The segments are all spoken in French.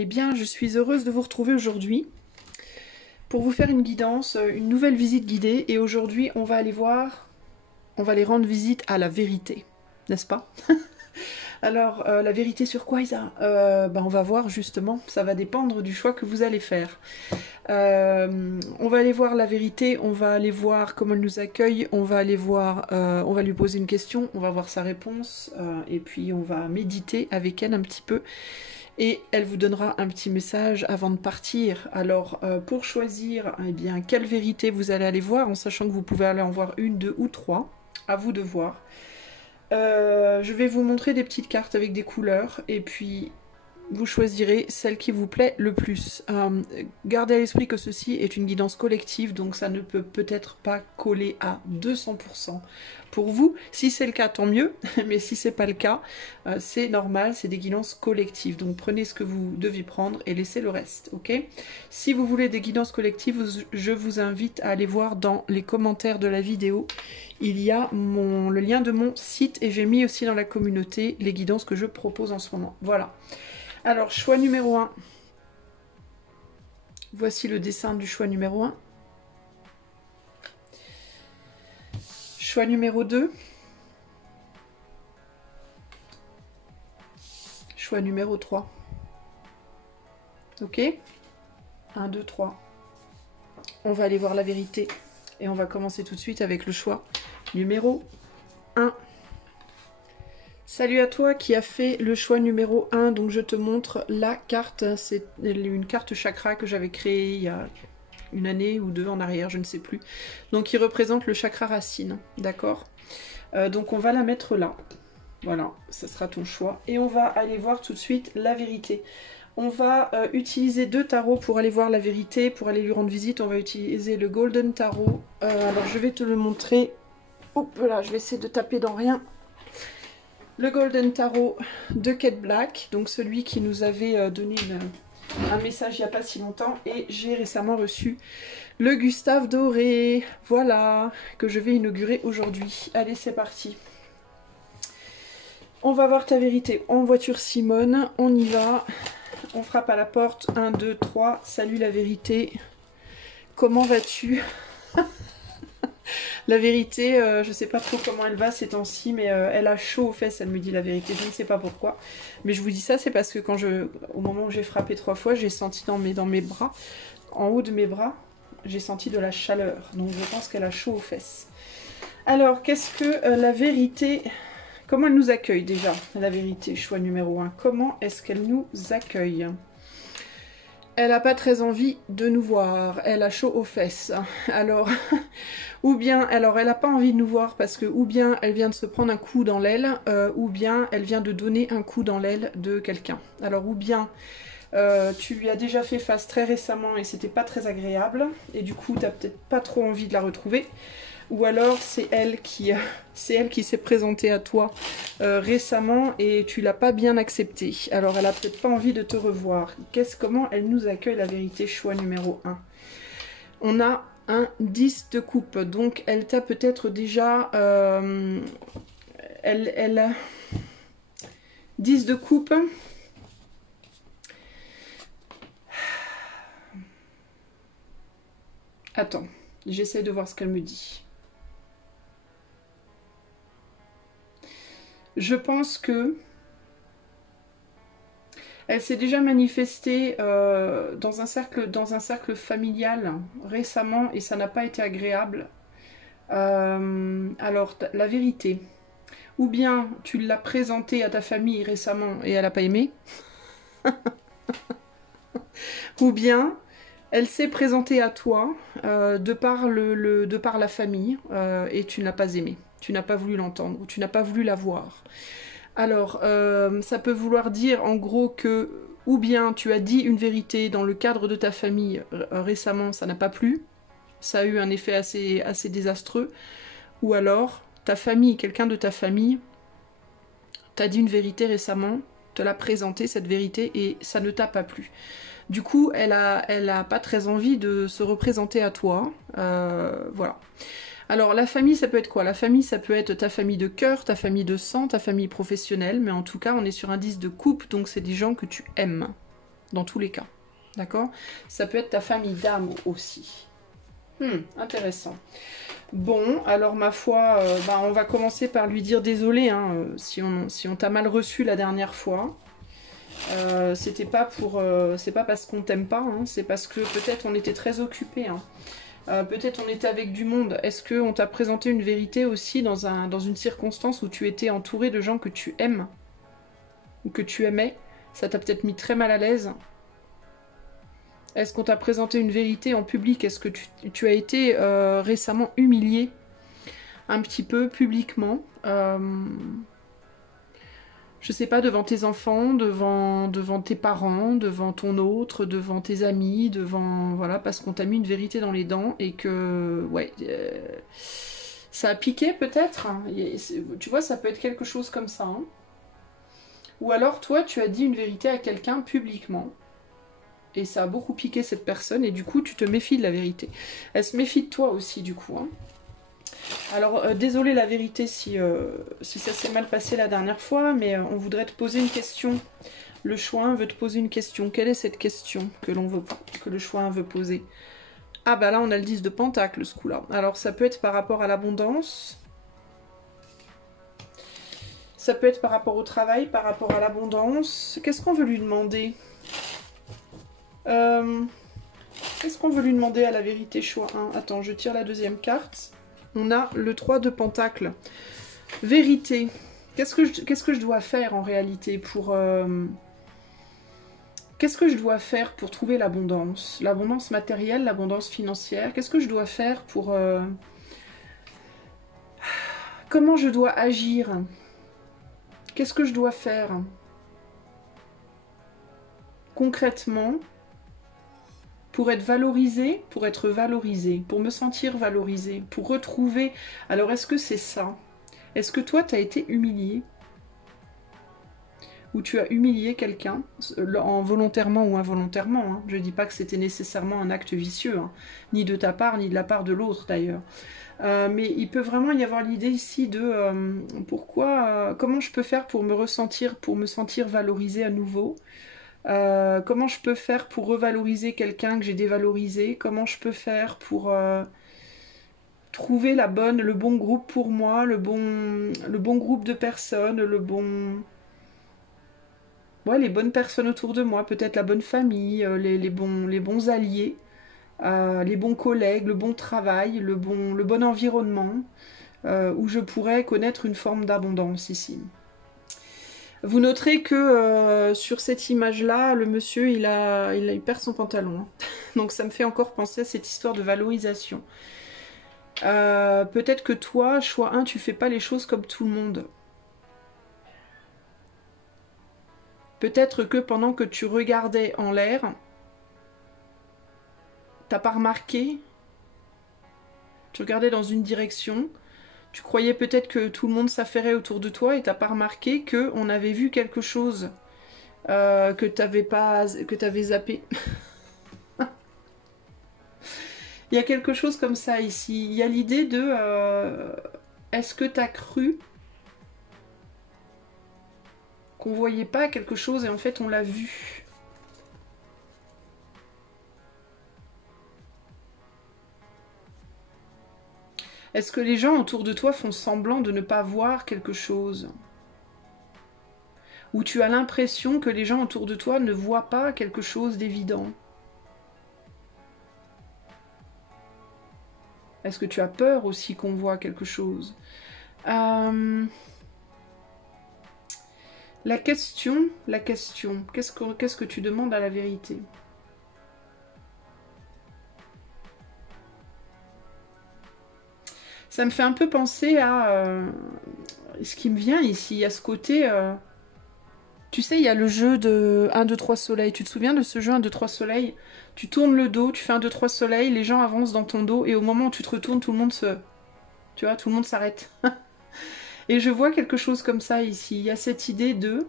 allez bien. Je suis heureuse de vous retrouver aujourd'hui pour vous faire une guidance, une nouvelle visite guidée. Et aujourd'hui, on va aller rendre visite à la vérité, n'est-ce pas? Alors, la vérité sur quoi, Isa? On va voir justement, ça va dépendre du choix que vous allez faire. On va aller voir la vérité, on va aller voir comment elle nous accueille, on va aller voir, on va lui poser une question, on va voir sa réponse, et puis on va méditer avec elle un petit peu. Et elle vous donnera un petit message avant de partir. Alors, pour choisir eh bien, quelle vérité vous allez aller voir, en sachant que vous pouvez aller en voir une, deux ou trois, à vous de voir. Je vais vous montrer des petites cartes avec des couleurs, et puis vous choisirez celle qui vous plaît le plus. Gardez à l'esprit que ceci est une guidance collective, donc ça ne peut peut-être pas coller à 200% pour vous. Si c'est le cas, tant mieux, mais si c'est pas le cas, c'est normal, c'est des guidances collectives. Donc prenez ce que vous devez prendre et laissez le reste, ok? Si vous voulez des guidances collectives, je vous invite à aller voir dans les commentaires de la vidéo. Il y a le lien de mon site et j'ai mis aussi dans la communauté les guidances que je propose en ce moment. Voilà. Alors, choix numéro 1. Voici le dessin du choix numéro 1. Choix numéro 2. Choix numéro 3. Ok? 1, 2, 3. On va aller voir la vérité. Et on va commencer tout de suite avec le choix numéro 1. Salut à toi qui a fait le choix numéro 1, donc je te montre la carte, c'est une carte chakra que j'avais créée il y a une année ou deux en arrière, je ne sais plus. Donc qui représente le chakra racine, d'accord? Donc on va la mettre là, voilà, ça sera ton choix. Et on va aller voir tout de suite la vérité. On va utiliser 2 tarots pour aller voir la vérité, pour aller lui rendre visite. On va utiliser le Golden Tarot. Alors je vais te le montrer. Hop là, je vais essayer de taper dans rien. Le Golden Tarot de Kate Black, donc celui qui nous avait donné un message il n'y a pas si longtemps. Et j'ai récemment reçu le Gustave Doré, voilà, que je vais inaugurer aujourd'hui. Allez, c'est parti. On va voir ta vérité en voiture Simone, on y va. On frappe à la porte, 1, 2, 3, salut la vérité. Comment vas-tu? La vérité, je sais pas trop comment elle va ces temps-ci, mais elle a chaud aux fesses, elle me dit la vérité, je ne sais pas pourquoi. Mais je vous dis ça, c'est parce que au moment où j'ai frappé 3 fois, j'ai senti dans mes bras, en haut de mes bras, j'ai senti de la chaleur. Donc je pense qu'elle a chaud aux fesses. Alors, qu'est-ce que la vérité... Comment elle nous accueille déjà, la vérité, choix numéro 1. Comment est-ce qu'elle nous accueille? Elle n'a pas très envie de nous voir, elle a chaud aux fesses. Alors, ou bien, alors elle n'a pas envie de nous voir parce que ou bien elle vient de se prendre un coup dans l'aile, ou bien elle vient de donner un coup dans l'aile de quelqu'un. Alors, ou bien tu lui as déjà fait face très récemment et c'était pas très agréable, et du coup, tu n'as peut-être pas trop envie de la retrouver. Ou alors c'est elle qui s'est présentée à toi récemment et tu l'as pas bien acceptée. Alors elle a peut-être pas envie de te revoir. Comment elle nous accueille la vérité, choix numéro 1. On a un 10 de coupe, donc elle t'a peut-être déjà... elle a 10 de coupe. Attends, j'essaie de voir ce qu'elle me dit. Je pense que elle s'est déjà manifestée dans un cercle familial récemment et ça n'a pas été agréable. Alors, la vérité, ou bien tu l'as présentée à ta famille récemment et elle n'a pas aimé, ou bien elle s'est présentée à toi de par la famille et tu n'as pas aimé. Tu n'as pas voulu l'entendre ou tu n'as pas voulu la voir. Alors, ça peut vouloir dire en gros que ou bien tu as dit une vérité dans le cadre de ta famille récemment, ça n'a pas plu, ça a eu un effet assez désastreux, ou alors ta famille, quelqu'un de ta famille t'a dit une vérité récemment, te l'a présentée cette vérité et ça ne t'a pas plu. Du coup, elle a pas très envie de se représenter à toi, voilà. Alors la famille, ça peut être quoi? La famille, ça peut être ta famille de cœur, ta famille de sang, ta famille professionnelle, mais en tout cas, on est sur un 10 de coupe, donc c'est des gens que tu aimes. dans tous les cas. D'accord? Ça peut être ta famille d'âme aussi. Intéressant. Bon, alors ma foi, on va commencer par lui dire désolé hein, si on t'a mal reçu la dernière fois. C'était pas pour, c'est pas parce qu'on t'aime pas, hein, c'est parce que peut-être on était très occupés. Hein. Peut-être on était avec du monde. Est-ce qu'on t'a présenté une vérité aussi dans une circonstance où tu étais entouré de gens que tu aimes ou que tu aimais? Ça t'a peut-être mis très mal à l'aise. Est-ce qu'on t'a présenté une vérité en public? Est-ce que tu as été récemment humilié un petit peu publiquement je sais pas, devant tes enfants, devant tes parents, devant ton autre, devant tes amis, devant... Voilà, parce qu'on t'a mis une vérité dans les dents et que... Ouais, ça a piqué peut-être. Tu vois, ça peut être quelque chose comme ça. Hein. Ou alors, toi, tu as dit une vérité à quelqu'un publiquement. Et ça a beaucoup piqué cette personne et du coup, tu te méfies de la vérité. Elle se méfie de toi aussi, du coup. Hein. Alors, désolé la vérité si ça s'est mal passé la dernière fois, mais on voudrait te poser une question. Le Chouin veut te poser une question. Quelle est cette question que le Chouin veut poser? Ah bah là, on a le 10 de Pentacle, ce coup-là. Alors, ça peut être par rapport à l'abondance. Ça peut être par rapport au travail, par rapport à l'abondance. Qu'est-ce qu'on veut lui demander Qu'est-ce qu'on veut lui demander à la vérité Chouin 1? Attends, je tire la deuxième carte. On a le 3 de Pentacle. Vérité. Qu'est-ce que je dois faire en réalité pour... Qu'est-ce que je dois faire pour trouver l'abondance? L'abondance matérielle, l'abondance financière. Qu'est-ce que je dois faire pour... Comment je dois agir? Qu'est-ce que je dois faire concrètement pour être valorisé, pour me sentir valorisé, pour retrouver... Alors, est-ce que c'est ça? Est-ce que toi, tu as été humilié? Ou tu as humilié quelqu'un, volontairement ou involontairement. Hein. Je ne dis pas que c'était nécessairement un acte vicieux, hein, ni de ta part, ni de la part de l'autre d'ailleurs. Mais il peut vraiment y avoir l'idée ici de comment je peux faire pour me sentir valorisé à nouveau. Comment je peux faire pour revaloriser quelqu'un que j'ai dévalorisé? Comment je peux faire pour trouver le bon groupe pour moi, le bon groupe de personnes, les bonnes personnes autour de moi, peut-être la bonne famille, les bons alliés, les bons collègues, le bon travail, le bon environnement, où je pourrais connaître une forme d'abondance ici. Vous noterez que sur cette image-là, le monsieur, il perd son pantalon. Hein. Donc ça me fait encore penser à cette histoire de valorisation. Peut-être que toi, choix 1, tu fais pas les choses comme tout le monde. Peut-être que pendant que tu regardais en l'air, t'as pas remarqué, tu regardais dans une direction, tu croyais peut-être que tout le monde s'affairait autour de toi et t'as pas remarqué qu'on avait vu quelque chose que t'avais zappé. Il y a quelque chose comme ça ici. Il y a l'idée de est-ce que t'as cru qu'on voyait pas quelque chose et en fait on l'a vu. Est-ce que les gens autour de toi font semblant de ne pas voir quelque chose? Ou tu as l'impression que les gens autour de toi ne voient pas quelque chose d'évident? Est-ce que tu as peur aussi qu'on voit quelque chose? La question, qu'est-ce que tu demandes à la vérité? Ça me fait un peu penser à ce qui me vient ici, à ce côté... tu sais, il y a le jeu de 1, 2, 3 soleil. Tu te souviens de ce jeu 1, 2, 3 soleil? Tu tournes le dos, tu fais 1, 2, 3 soleil, les gens avancent dans ton dos, et au moment où tu te retournes, tout le monde se... Tu vois, tout le monde s'arrête. Et je vois quelque chose comme ça ici. Il y a cette idée de...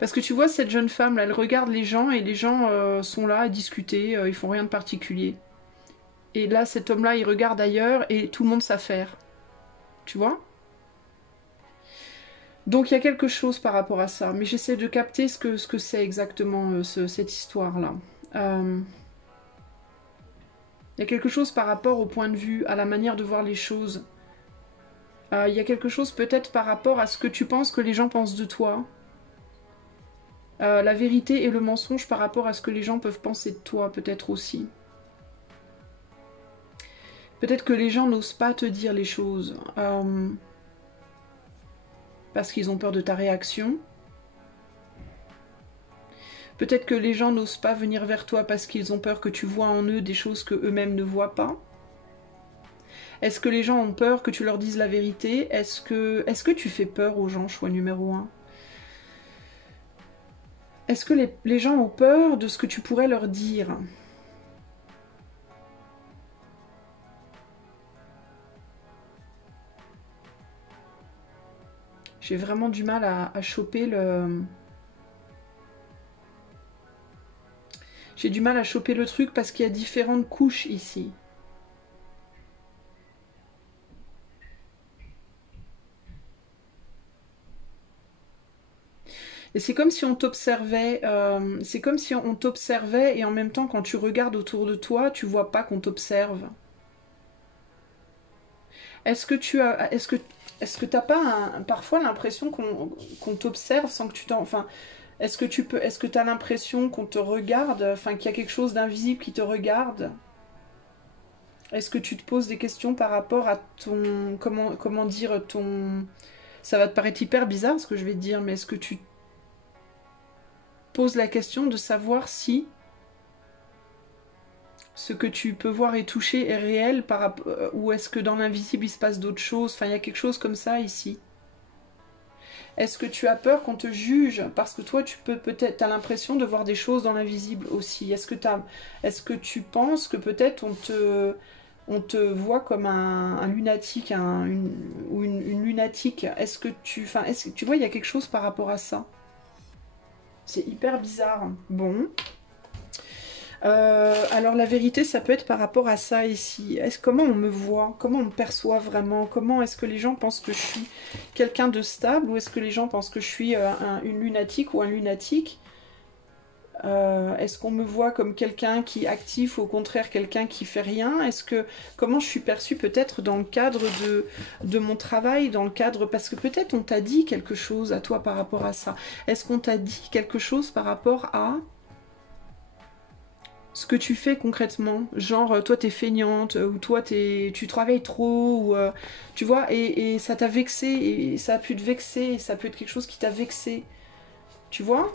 Parce que tu vois, cette jeune femme, là, elle regarde les gens, et les gens sont là à discuter, ils font rien de particulier. Et là, cet homme-là, il regarde ailleurs, et tout le monde s'affaire. Tu vois? Donc il y a quelque chose par rapport à ça, mais j'essaie de capter ce que c'est exactement cette histoire-là. Il y a quelque chose par rapport au point de vue, à la manière de voir les choses. Il y a quelque chose peut-être par rapport à ce que tu penses que les gens pensent de toi. La vérité et le mensonge par rapport à ce que les gens peuvent penser de toi, peut-être aussi. Peut-être que les gens n'osent pas te dire les choses parce qu'ils ont peur de ta réaction. Peut-être que les gens n'osent pas venir vers toi parce qu'ils ont peur que tu vois en eux des choses que eux-mêmes ne voient pas. Est-ce que les gens ont peur que tu leur dises la vérité? Est-ce que tu fais peur aux gens, choix numéro 1? Est-ce que les gens ont peur de ce que tu pourrais leur dire? J'ai vraiment du mal à choper le... J'ai du mal à choper le truc parce qu'il y a différentes couches ici. Et c'est comme si on t'observait, c'est comme si on t'observait et en même temps quand tu regardes autour de toi, tu vois pas qu'on t'observe. Est-ce que tu as, est-ce que t'as pas parfois l'impression qu'on t'observe sans que tu t'en, enfin, est-ce que t'as l'impression qu'on te regarde, enfin qu'il y a quelque chose d'invisible qui te regarde? Est-ce que tu te poses des questions par rapport à ton, comment dire ton, ça va te paraître hyper bizarre ce que je vais te dire, mais est-ce que tu te poses la question de savoir si ce que tu peux voir et toucher est réel ou est-ce que dans l'invisible il se passe d'autres choses? Enfin, il y a quelque chose comme ça ici. Est-ce que tu as peur qu'on te juge parce que toi tu peux peut-être, t'as l'impression de voir des choses dans l'invisible aussi? Est-ce que tu penses que peut-être on te voit comme un lunatique, ou une lunatique? Est-ce que tu vois, il y a quelque chose par rapport à ça? C'est hyper bizarre. Bon. Alors la vérité, ça peut être par rapport à ça ici. Comment on me voit? Comment on me perçoit vraiment? Comment est-ce que les gens pensent que je suis quelqu'un de stable ou est-ce que les gens pensent que je suis une lunatique ou un lunatique? Est-ce qu'on me voit comme quelqu'un qui est actif ou au contraire quelqu'un qui fait rien? Comment je suis perçue peut-être dans le cadre de mon travail, dans le cadre parce que peut-être on t'a dit quelque chose à toi par rapport à ça. Est-ce qu'on t'a dit quelque chose par rapport à ce que tu fais concrètement, genre toi t'es feignante, ou toi tu travailles trop, ou tu vois, et ça t'a vexé, et ça a pu te vexer, et ça peut être quelque chose qui t'a vexé, tu vois,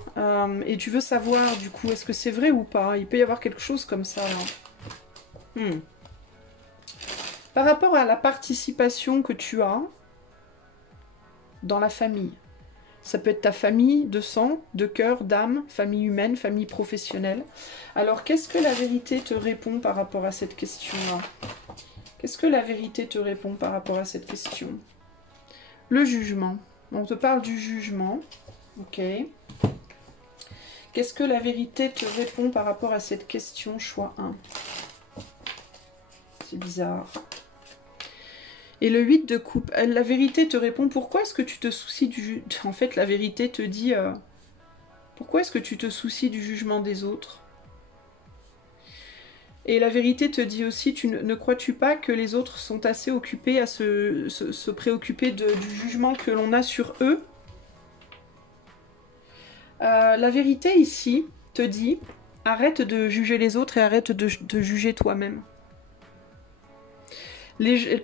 et tu veux savoir du coup est-ce que c'est vrai ou pas, il peut y avoir quelque chose comme ça là. Par rapport à la participation que tu as dans la famille, ça peut être ta famille de sang, de cœur, d'âme, famille humaine, famille professionnelle. Alors, qu'est-ce que la vérité te répond par rapport à cette question-là? Qu'est-ce que la vérité te répond par rapport à cette question? Le jugement. On te parle du jugement. Ok. Qu'est-ce que la vérité te répond par rapport à cette question? Choix 1. C'est bizarre. Et le 8 de coupe. La vérité te répond pourquoi est-ce que tu te soucies du jugement? En fait, la vérité te dit pourquoi est-ce que tu te soucies du jugement des autres? Et la vérité te dit aussi, ne crois-tu pas que les autres sont assez occupés à se préoccuper du jugement que l'on a sur eux? La vérité ici te dit, arrête de juger les autres et arrête de juger toi-même.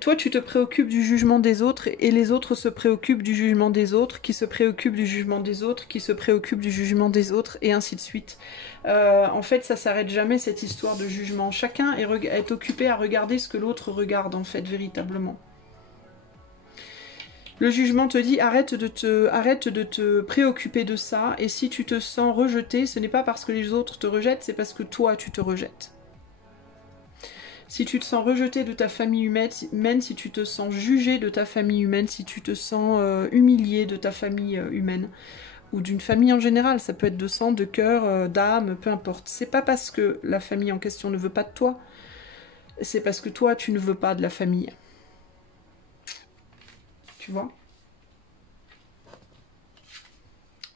Toi, tu te préoccupes du jugement des autres et les autres se préoccupent du jugement des autres, qui se préoccupent du jugement des autres, qui se préoccupent du jugement des autres, et ainsi de suite. En fait, ça s'arrête jamais, cette histoire de jugement. Chacun est occupé à regarder ce que l'autre regarde, en fait, véritablement. Le jugement te dit arrête de te préoccuper de ça, et si tu te sens rejeté, ce n'est pas parce que les autres te rejettent, c'est parce que toi, tu te rejettes. Si tu te sens rejeté de ta famille humaine, si tu te sens jugé de ta famille humaine, si tu te sens humilié de ta famille humaine, ou d'une famille en général, ça peut être de sang, de cœur, d'âme, peu importe. C'est pas parce que la famille en question ne veut pas de toi, c'est parce que toi, tu ne veux pas de la famille. Tu vois?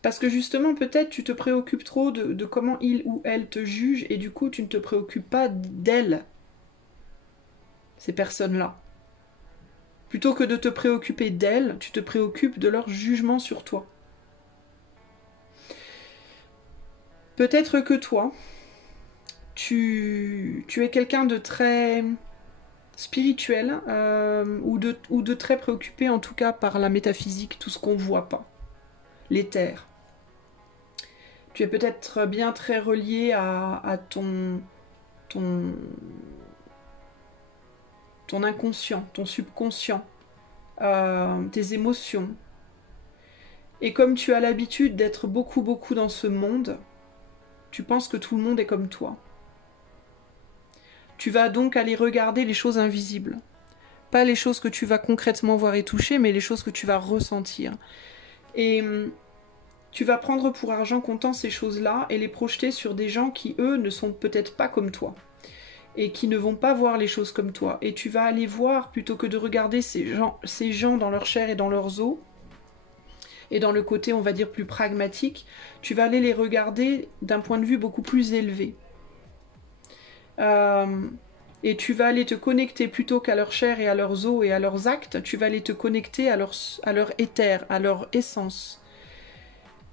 Parce que justement, peut-être tu te préoccupes trop de comment il ou elle te juge et du coup, tu ne te préoccupes pas d'elles, ces personnes-là. Plutôt que de te préoccuper d'elles, tu te préoccupes de leur jugement sur toi. Peut-être que toi, tu es quelqu'un de très spirituel ou de très préoccupé en tout cas par la métaphysique, tout ce qu'on ne voit pas, l'éther. Tu es peut-être bien très relié à ton inconscient, ton subconscient, tes émotions. Et comme tu as l'habitude d'être beaucoup dans ce monde, tu penses que tout le monde est comme toi. Tu vas donc aller regarder les choses invisibles. Pas les choses que tu vas concrètement voir et toucher, mais les choses que tu vas ressentir. Et tu vas prendre pour argent comptant ces choses-là et les projeter sur des gens qui, eux, ne sont peut-être pas comme toi. Et qui ne vont pas voir les choses comme toi. Et tu vas aller voir, plutôt que de regarder ces gens dans leur chair et dans leurs os, et dans le côté, on va dire, plus pragmatique, tu vas aller les regarder d'un point de vue beaucoup plus élevé. Et tu vas aller te connecter plutôt qu'à leur chair et à leurs os et à leurs actes, tu vas aller te connecter à leur éther, à leur essence.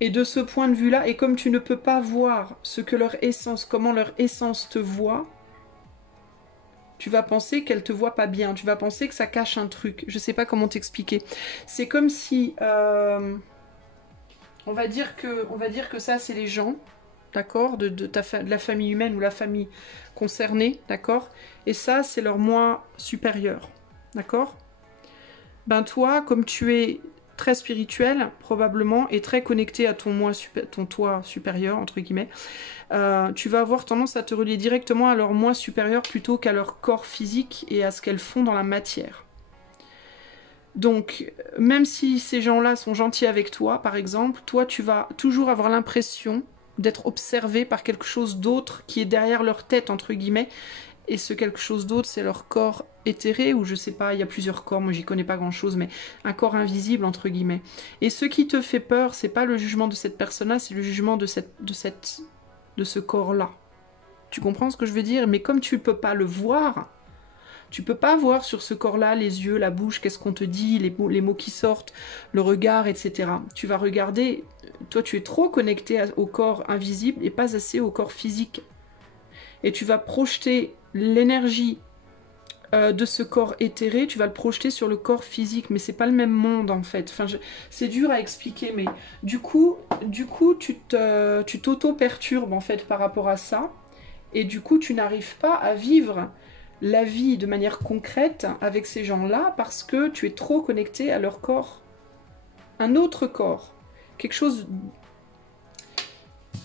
Et de ce point de vue-là, et comme tu ne peux pas voir ce que leur essence, comment leur essence te voit, tu vas penser qu'elle te voit pas bien, tu vas penser que ça cache un truc. Je sais pas comment t'expliquer. C'est comme si, on va dire que ça, c'est les gens, d'accord, de la famille humaine ou la famille concernée, d'accord. Et ça, c'est leur moi supérieur, d'accord. Ben toi, comme tu es très spirituel, probablement, et très connecté à ton toi supérieur, entre guillemets, tu vas avoir tendance à te relier directement à leur moi supérieur plutôt qu'à leur corps physique et à ce qu'elles font dans la matière. Donc, même si ces gens-là sont gentils avec toi, par exemple, toi, tu vas toujours avoir l'impression d'être observé par quelque chose d'autre qui est derrière leur tête, entre guillemets, et ce quelque chose d'autre, c'est leur corps éthéré, ou je sais pas, il y a plusieurs corps, moi j'y connais pas grand-chose, mais un corps invisible, entre guillemets. Et ce qui te fait peur, c'est pas le jugement de cette personne-là, c'est le jugement de ce corps-là. Tu comprends ce que je veux dire? Mais comme tu peux pas le voir, tu peux pas voir sur ce corps-là les yeux, la bouche, qu'est-ce qu'on te dit, les mots qui sortent, le regard, etc. Tu vas regarder, toi tu es trop connecté au corps invisible et pas assez au corps physique. Et tu vas projeter l'énergie de ce corps éthéré, tu vas le projeter sur le corps physique, mais c'est pas le même monde en fait. Enfin, c'est dur à expliquer, mais du coup tu t'auto-perturbes en fait par rapport à ça, et du coup tu n'arrives pas à vivre la vie de manière concrète avec ces gens-là parce que tu es trop connecté à leur corps. Un autre corps. Quelque chose...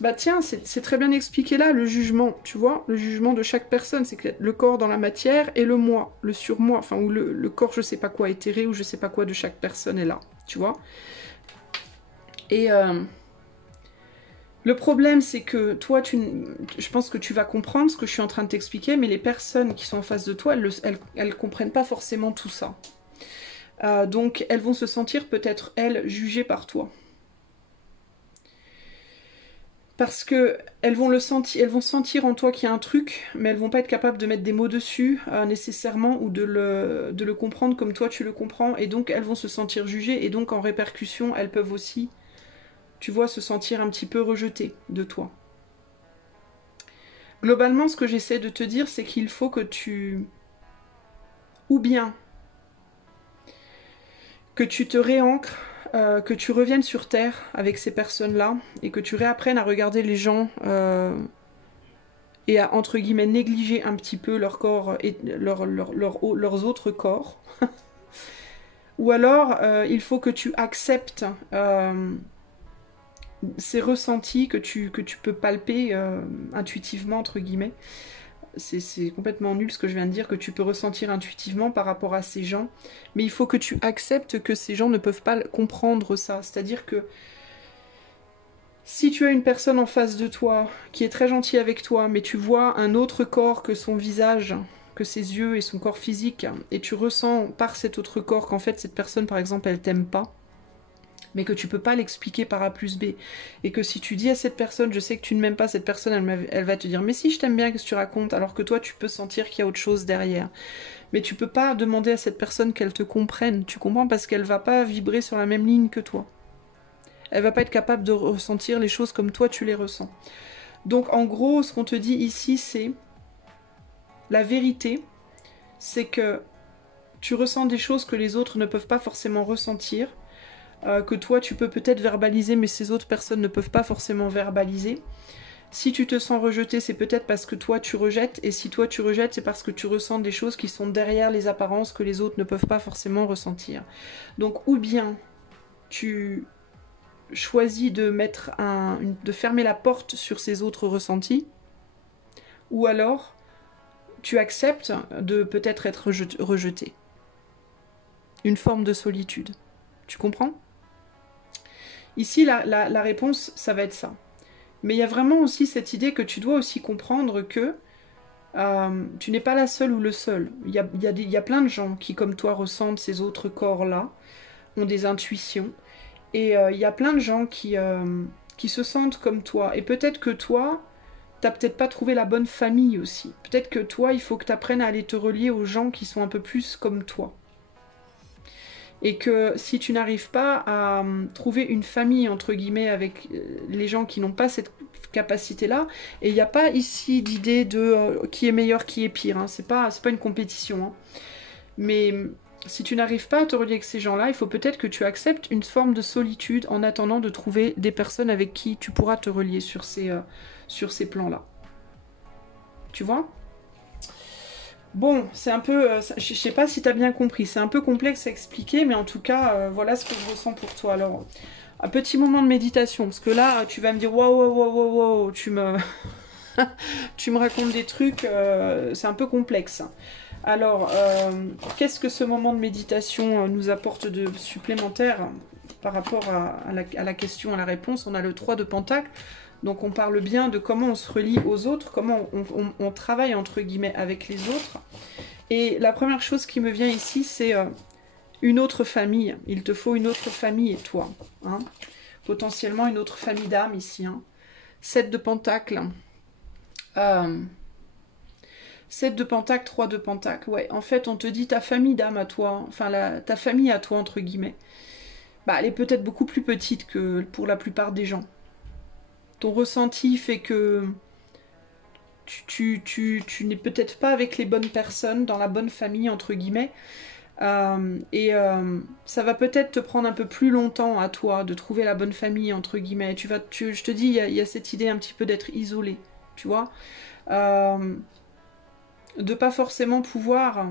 Bah tiens, c'est très bien expliqué là, le jugement, tu vois, le jugement de chaque personne, c'est que le corps dans la matière et le moi, le surmoi, enfin, ou le corps je sais pas quoi éthéré, ou je sais pas quoi de chaque personne est là, tu vois. Et le problème, c'est que toi, je pense que tu vas comprendre ce que je suis en train de t'expliquer, mais les personnes qui sont en face de toi, elles comprennent pas forcément tout ça. Donc, elles vont se sentir peut-être, elles, jugées par toi. Parce que elles vont sentir en toi qu'il y a un truc, mais elles vont pas être capables de mettre des mots dessus nécessairement, ou de le comprendre comme toi tu le comprends, et donc elles vont se sentir jugées, et donc en répercussion, elles peuvent aussi, tu vois, se sentir un petit peu rejetées de toi. Globalement, ce que j'essaie de te dire, c'est qu'il faut que ou bien, que tu te réancres, que tu reviennes sur Terre avec ces personnes-là, et que tu réapprennes à regarder les gens et à, entre guillemets, négliger un petit peu leur corps et leurs autres corps. Ou alors, il faut que tu acceptes ces ressentis que tu peux palper intuitivement, entre guillemets. C'est complètement nul ce que je viens de dire, que tu peux ressentir intuitivement par rapport à ces gens. Mais il faut que tu acceptes que ces gens ne peuvent pas comprendre ça. C'est-à-dire que si tu as une personne en face de toi qui est très gentille avec toi, mais tu vois un autre corps que son visage, que ses yeux et son corps physique, et tu ressens par cet autre corps qu'en fait cette personne, par exemple, elle t'aime pas, mais que tu peux pas l'expliquer par A plus B. Et que si tu dis à cette personne, je sais que tu ne m'aimes pas, cette personne, elle va te dire, mais si, je t'aime bien, qu'est-ce que tu racontes? Alors que toi, tu peux sentir qu'il y a autre chose derrière. Mais tu peux pas demander à cette personne qu'elle te comprenne, tu comprends? Parce qu'elle va pas vibrer sur la même ligne que toi. Elle va pas être capable de ressentir les choses comme toi, tu les ressens. Donc, en gros, ce qu'on te dit ici, c'est... La vérité, c'est que tu ressens des choses que les autres ne peuvent pas forcément ressentir, que toi tu peux peut-être verbaliser, mais ces autres personnes ne peuvent pas forcément verbaliser. Si tu te sens rejeté, c'est peut-être parce que toi tu rejettes, et si toi tu rejettes, c'est parce que tu ressens des choses qui sont derrière les apparences que les autres ne peuvent pas forcément ressentir. Donc ou bien tu choisis de de fermer la porte sur ces autres ressentis, ou alors tu acceptes de peut-être être rejeté. Une forme de solitude. Tu comprends? Ici, la réponse, ça va être ça. Mais il y a vraiment aussi cette idée que tu dois aussi comprendre que tu n'es pas la seule ou le seul. Il y a plein de gens qui, comme toi, ressentent ces autres corps-là, ont des intuitions. Et il y a plein de gens qui se sentent comme toi. Et peut-être que toi, t'as peut-être pas trouvé la bonne famille aussi. Peut-être que toi, il faut que tu apprennes à aller te relier aux gens qui sont un peu plus comme toi. Et que si tu n'arrives pas à trouver une famille, entre guillemets, avec les gens qui n'ont pas cette capacité-là, et il n'y a pas ici d'idée de qui est meilleur, qui est pire, hein. C'est pas une compétition. Hein. Mais si tu n'arrives pas à te relier avec ces gens-là, il faut peut-être que tu acceptes une forme de solitude en attendant de trouver des personnes avec qui tu pourras te relier sur ces plans-là. Tu vois ? Bon, c'est un peu... je sais pas si tu as bien compris. C'est un peu complexe à expliquer, mais en tout cas, voilà ce que je ressens pour toi. Alors, un petit moment de méditation, parce que là, tu vas me dire, wow, tu me... tu me racontes des trucs, c'est un peu complexe. Alors, qu'est-ce que ce moment de méditation nous apporte de supplémentaire par rapport à la question, à la réponse? On a le 3 de Pentacle. Donc on parle bien de comment on se relie aux autres, comment on travaille entre guillemets avec les autres. Et la première chose qui me vient ici, c'est une autre famille. Il te faut une autre famille, toi. Hein, potentiellement une autre famille d'âme ici. Hein. 7 de Pentacle. 7 de Pentacle, 3 de Pentacle. Ouais, en fait, on te dit ta famille d'âme à toi, enfin ta famille à toi, entre guillemets. Bah, elle est peut-être beaucoup plus petite que pour la plupart des gens. Ton ressenti fait que tu n'es peut-être pas avec les bonnes personnes, dans la bonne famille, entre guillemets. Ça va peut-être te prendre un peu plus longtemps à toi de trouver la bonne famille, entre guillemets. Je te dis, il y a cette idée un petit peu d'être isolé, tu vois. De pas forcément pouvoir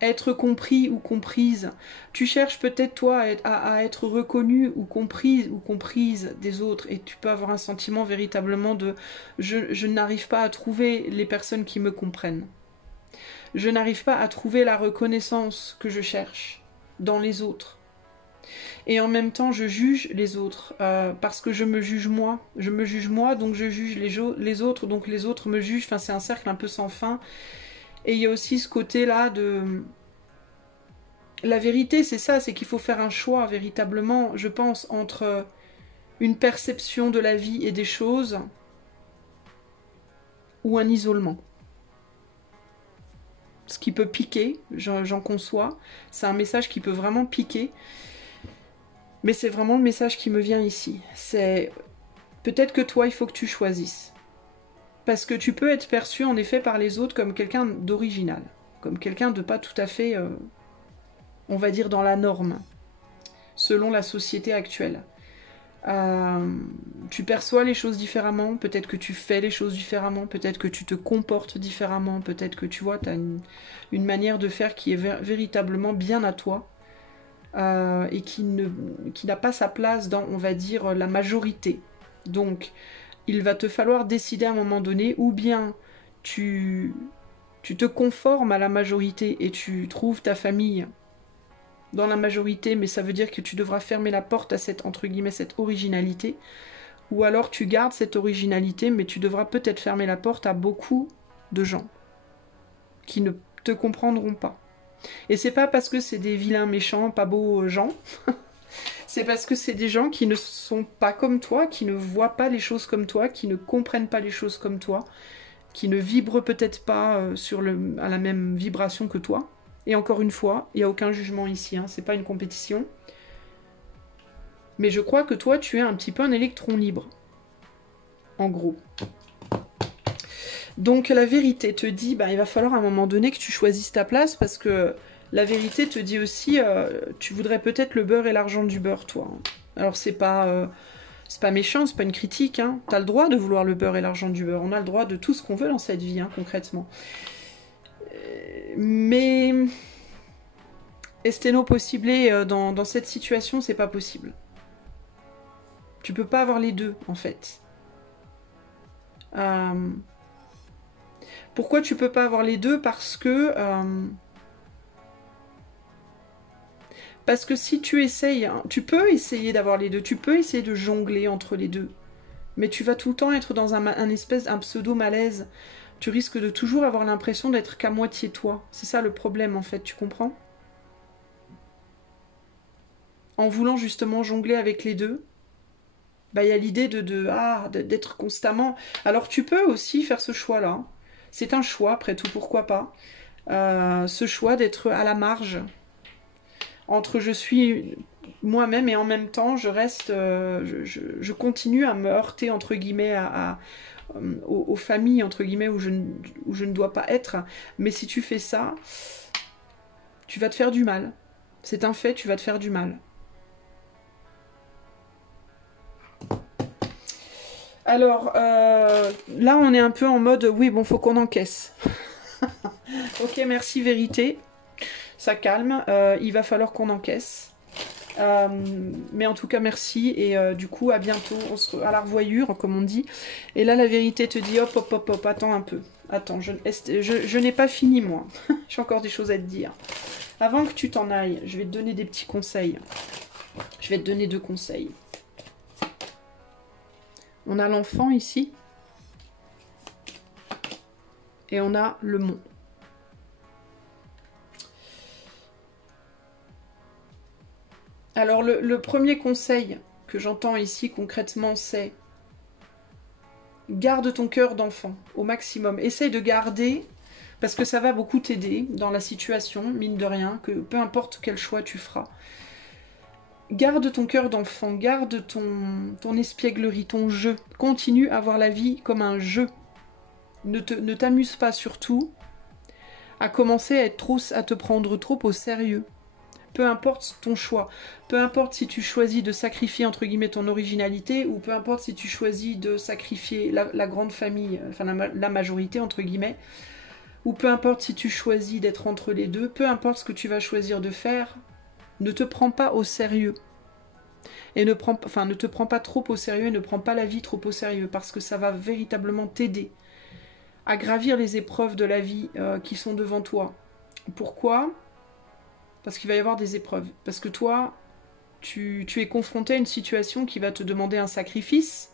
être compris ou comprise. Tu cherches peut-être toi à être reconnu ou comprise des autres, et tu peux avoir un sentiment véritablement de je n'arrive pas à trouver les personnes qui me comprennent. Je n'arrive pas à trouver la reconnaissance que je cherche dans les autres. Et en même temps, je juge les autres parce que je me juge moi. Je me juge moi, donc je juge les autres, donc les autres me jugent. Enfin, c'est un cercle un peu sans fin. Et il y a aussi ce côté-là de... La vérité, c'est ça, c'est qu'il faut faire un choix véritablement, je pense, entre une perception de la vie et des choses ou un isolement. Ce qui peut piquer, j'en conçois, c'est un message qui peut vraiment piquer, mais c'est vraiment le message qui me vient ici. C'est peut-être que toi, il faut que tu choisisses. Parce que tu peux être perçu en effet par les autres comme quelqu'un d'original, comme quelqu'un de pas tout à fait, on va dire, dans la norme, selon la société actuelle. Tu perçois les choses différemment, peut-être que tu fais les choses différemment, peut-être que tu te comportes différemment, peut-être que tu vois, tu as une manière de faire qui est véritablement bien à toi et qui n'a pas sa place dans, on va dire, la majorité. Donc, il va te falloir décider à un moment donné, ou bien tu te conformes à la majorité et tu trouves ta famille dans la majorité, mais ça veut dire que tu devras fermer la porte à cette, entre guillemets, cette originalité, ou alors tu gardes cette originalité, mais tu devras peut-être fermer la porte à beaucoup de gens qui ne te comprendront pas. Et c'est pas parce que c'est des vilains méchants, pas beaux gens, C'est parce que c'est des gens qui ne sont pas comme toi, qui ne voient pas les choses comme toi, qui ne comprennent pas les choses comme toi, qui ne vibrent peut-être pas à la même vibration que toi. Et encore une fois, il n'y a aucun jugement ici, hein, c'est pas une compétition. Mais je crois que toi, tu es un petit peu un électron libre. En gros. Donc la vérité te dit, bah, il va falloir à un moment donné que tu choisisses ta place, parce que la vérité te dit aussi, tu voudrais peut-être le beurre et l'argent du beurre, toi. Alors c'est pas méchant, c'est pas une critique, hein. T'as le droit de vouloir le beurre et l'argent du beurre. On a le droit de tout ce qu'on veut dans cette vie, hein, concrètement. Mais Esteno possible dans cette situation, c'est pas possible. Tu peux pas avoir les deux, en fait. Pourquoi tu peux pas avoir les deux? Parce que si tu essayes, hein, tu peux essayer d'avoir les deux, tu peux essayer de jongler entre les deux, mais tu vas tout le temps être dans un pseudo-malaise. Tu risques de toujours avoir l'impression d'être qu'à moitié toi. C'est ça le problème, en fait, tu comprends? En voulant justement jongler avec les deux, bah, y a l'idée d'être constamment... Alors tu peux aussi faire ce choix-là. C'est un choix, après tout, pourquoi pas. Ce choix d'être à la marge. Entre je suis moi-même et en même temps, je reste... je continue à me heurter, entre guillemets, aux familles, entre guillemets, où je ne dois pas être. Mais si tu fais ça, tu vas te faire du mal. C'est un fait, tu vas te faire du mal. Alors, là, on est un peu en mode, oui, bon, faut qu'on encaisse. Ok, merci, vérité. Ça calme. Il va falloir qu'on encaisse. Mais en tout cas, merci. Et du coup, à bientôt. À la revoyure, comme on dit. Et là, la vérité te dit, hop, hop, hop, hop, attends un peu. Attends, je n'ai pas fini, moi. J'ai encore des choses à te dire. Avant que tu t'en ailles, je vais te donner des petits conseils. Je vais te donner 2 conseils. On a l'enfant ici. Et on a le mont. Alors le premier conseil que j'entends ici concrètement, c'est garde ton cœur d'enfant au maximum. Essaye de garder, parce que ça va beaucoup t'aider dans la situation, mine de rien, que peu importe quel choix tu feras. Garde ton cœur d'enfant, garde ton espièglerie, ton jeu. Continue à voir la vie comme un jeu. Ne t'amuse pas surtout à commencer à te prendre trop au sérieux. Peu importe ton choix, peu importe si tu choisis de sacrifier entre guillemets ton originalité, ou peu importe si tu choisis de sacrifier la grande famille, enfin la majorité entre guillemets, ou peu importe si tu choisis d'être entre les deux, peu importe ce que tu vas choisir de faire, ne te prends pas au sérieux. Et ne te prends pas trop au sérieux et ne prends pas la vie trop au sérieux, parce que ça va véritablement t'aider à gravir les épreuves de la vie qui sont devant toi. Pourquoi ? Parce qu'il va y avoir des épreuves. Parce que toi, tu es confronté à une situation qui va te demander un sacrifice,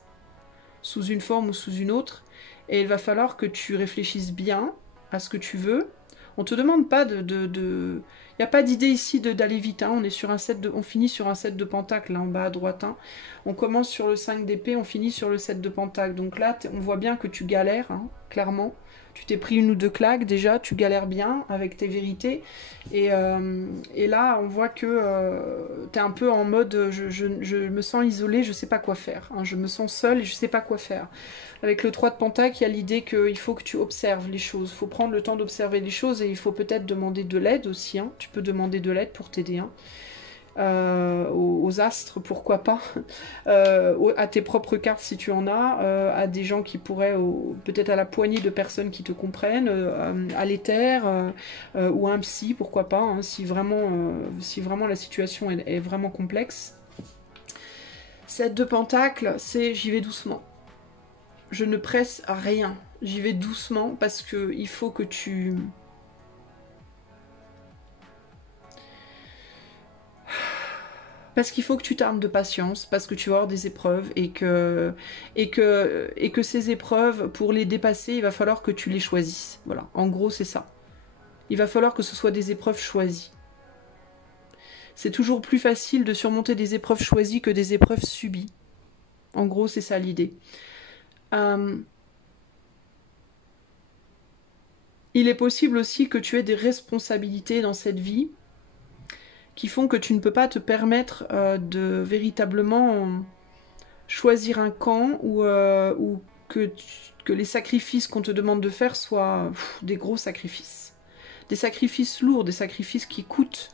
sous une forme ou sous une autre, et il va falloir que tu réfléchisses bien à ce que tu veux. On te demande pas Il n'y a pas d'idée ici d'aller vite, hein. On finit sur un 7 de pentacle, là en bas à droite. Hein. On commence sur le 5 d'épée, on finit sur le 7 de pentacle. Donc là, on voit bien que tu galères, hein, clairement. Tu t'es pris 1 ou 2 claques déjà, tu galères bien avec tes vérités. Et là, on voit que tu es un peu en mode je me sens isolée, je sais pas quoi faire. Hein. Je me sens seule et je sais pas quoi faire. Avec le 3 de pentacle, il y a l'idée qu'il faut que tu observes les choses. Il faut prendre le temps d'observer les choses et il faut peut-être demander de l'aide aussi. Hein. Tu peux demander de l'aide pour t'aider. Hein. Aux astres, pourquoi pas, à tes propres cartes si tu en as, à des gens qui pourraient, peut-être à la poignée de personnes qui te comprennent, à l'éther, ou à un psy, pourquoi pas, hein, si vraiment la situation est vraiment complexe. 7 de pentacle, c'est j'y vais doucement. Je ne presse rien, j'y vais doucement parce que il faut que tu... Parce qu'il faut que tu t'armes de patience, parce que tu vas avoir des épreuves et que ces épreuves, pour les dépasser, il va falloir que tu les choisisses. Voilà, en gros, c'est ça. Il va falloir que ce soit des épreuves choisies. C'est toujours plus facile de surmonter des épreuves choisies que des épreuves subies. En gros, c'est ça l'idée. Il est possible aussi que tu aies des responsabilités dans cette vie qui font que tu ne peux pas te permettre de véritablement choisir un camp ou que les sacrifices qu'on te demande de faire soient des gros sacrifices. Des sacrifices lourds, des sacrifices qui coûtent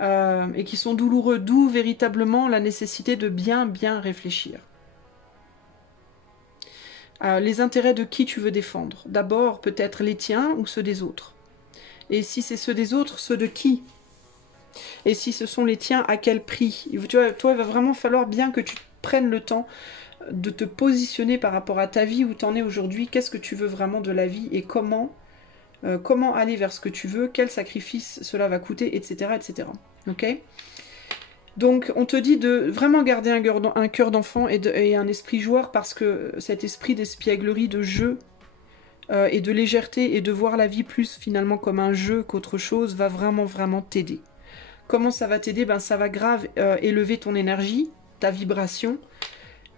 et qui sont douloureux, d'où véritablement la nécessité de bien réfléchir. Les intérêts de qui tu veux défendre. D'abord, peut-être les tiens ou ceux des autres. Et si c'est ceux des autres, ceux de qui? Et si ce sont les tiens, à quel prix? Tu vois, toi, il va vraiment falloir bien que tu prennes le temps de te positionner par rapport à ta vie, où tu en es aujourd'hui, qu'est-ce que tu veux vraiment de la vie et comment aller vers ce que tu veux, quel sacrifice cela va coûter, etc. etc. Ok? Donc on te dit de vraiment garder un cœur d'enfant et un esprit joueur, parce que cet esprit d'espièglerie, de jeu et de légèreté et de voir la vie plus finalement comme un jeu qu'autre chose va vraiment t'aider. Comment ça va t'aider? Ben, ça va grave élever ton énergie, ta vibration,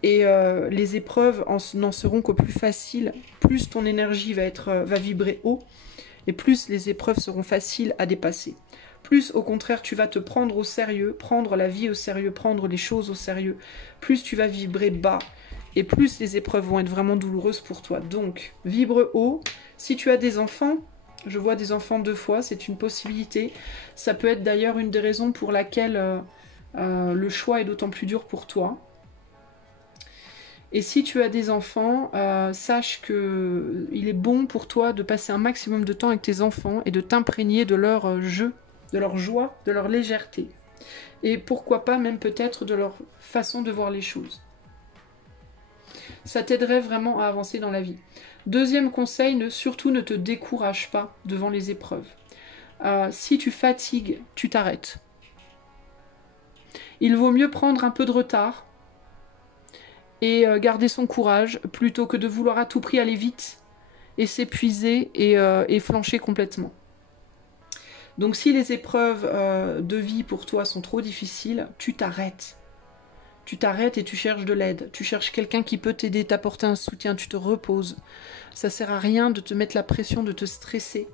et les épreuves n'en seront qu'au plus facile. Plus ton énergie va vibrer haut, et plus les épreuves seront faciles à dépasser. Plus au contraire tu vas te prendre au sérieux, prendre la vie au sérieux, prendre les choses au sérieux, plus tu vas vibrer bas, et plus les épreuves vont être vraiment douloureuses pour toi. Donc, vibre haut. Si tu as des enfants, je vois des enfants 2 fois, c'est une possibilité. Ça peut être d'ailleurs une des raisons pour laquelle le choix est d'autant plus dur pour toi. Et si tu as des enfants, sache qu'il est bon pour toi de passer un maximum de temps avec tes enfants et de t'imprégner de leur jeu, de leur joie, de leur légèreté. Et pourquoi pas même peut-être de leur façon de voir les choses. Ça t'aiderait vraiment à avancer dans la vie. Deuxième conseil, surtout ne te décourage pas devant les épreuves. Si tu fatigues, tu t'arrêtes. Il vaut mieux prendre un peu de retard et garder son courage plutôt que de vouloir à tout prix aller vite et s'épuiser et flancher complètement. Donc si les épreuves de vie pour toi sont trop difficiles, tu t'arrêtes. Tu t'arrêtes et tu cherches de l'aide. Tu cherches quelqu'un qui peut t'aider, t'apporter un soutien, tu te reposes. Ça sert à rien de te mettre la pression, de te stresser.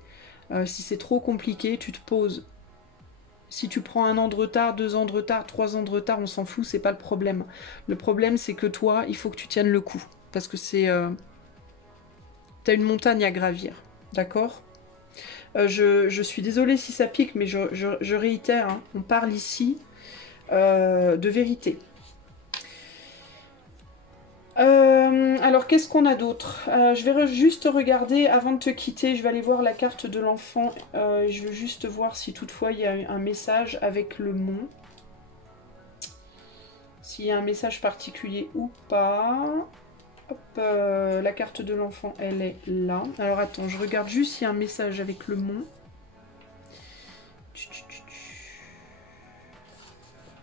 Si c'est trop compliqué, tu te poses. Si tu prends 1 an de retard, 2 ans de retard, 3 ans de retard, on s'en fout, c'est pas le problème. Le problème, c'est que toi, il faut que tu tiennes le coup. Parce que c'est... t'as une montagne à gravir. D'accord? Je suis désolée si ça pique, mais je réitère, hein, on parle ici de vérité. Alors, qu'est-ce qu'on a d'autre? Je vais juste regarder, avant de te quitter, je vais aller voir la carte de l'enfant. Je veux juste voir si toutefois il y a un message avec le mont. S'il y a un message particulier ou pas. Hop, la carte de l'enfant, elle est là. Alors attends, je regarde juste s'il y a un message avec le mont.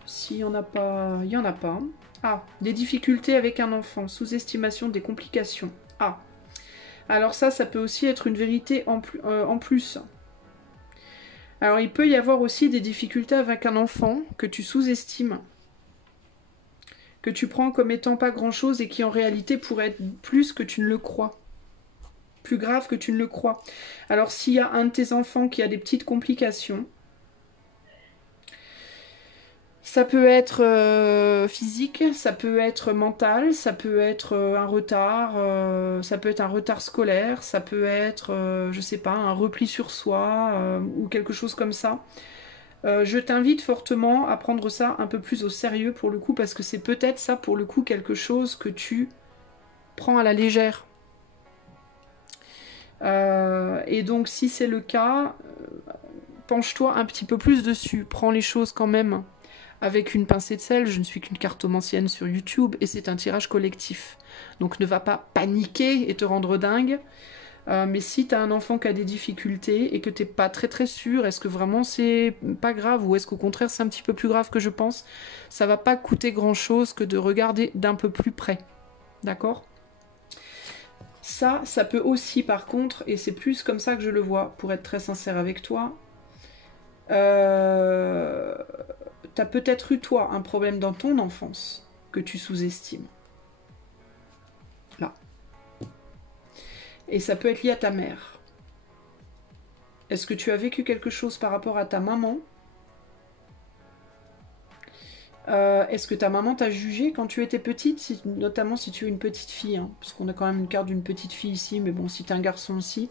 S'il n'y en a pas, il n'y en a pas. Ah, des difficultés avec un enfant, sous-estimation des complications. Ah, alors ça peut aussi être une vérité en plus. Alors il peut y avoir aussi des difficultés avec un enfant que tu sous-estimes, que tu prends comme étant pas grand-chose et qui en réalité pourrait être plus que tu ne le crois. Plus grave que tu ne le crois. Alors s'il y a un de tes enfants qui a des petites complications, ça peut être physique, ça peut être mental, ça peut être un retard, ça peut être un retard scolaire, ça peut être, je sais pas, un repli sur soi ou quelque chose comme ça. Je t'invite fortement à prendre ça un peu plus au sérieux pour le coup, parce que c'est peut-être ça pour le coup quelque chose que tu prends à la légère. Et donc si c'est le cas, penche-toi un petit peu plus dessus, prends les choses quand même avec une pincée de sel. Je ne suis qu'une cartomancienne sur YouTube et c'est un tirage collectif. Donc ne va pas paniquer et te rendre dingue. Mais si tu as un enfant qui a des difficultés et que tu n'es pas très sûr, est-ce que vraiment c'est pas grave ou est-ce qu'au contraire c'est un petit peu plus grave que je pense, ça va pas coûter grand-chose que de regarder d'un peu plus près. D'accord ? Ça peut aussi par contre, et c'est plus comme ça que je le vois, pour être très sincère avec toi, T'as peut-être eu, toi, un problème dans ton enfance que tu sous-estimes. Là. Et ça peut être lié à ta mère. Est-ce que tu as vécu quelque chose par rapport à ta maman? Est-ce que ta maman t'a jugé quand tu étais petite, notamment si tu es une petite fille, hein, parce qu'on a quand même une carte d'une petite fille ici, mais bon, si tu es un garçon aussi.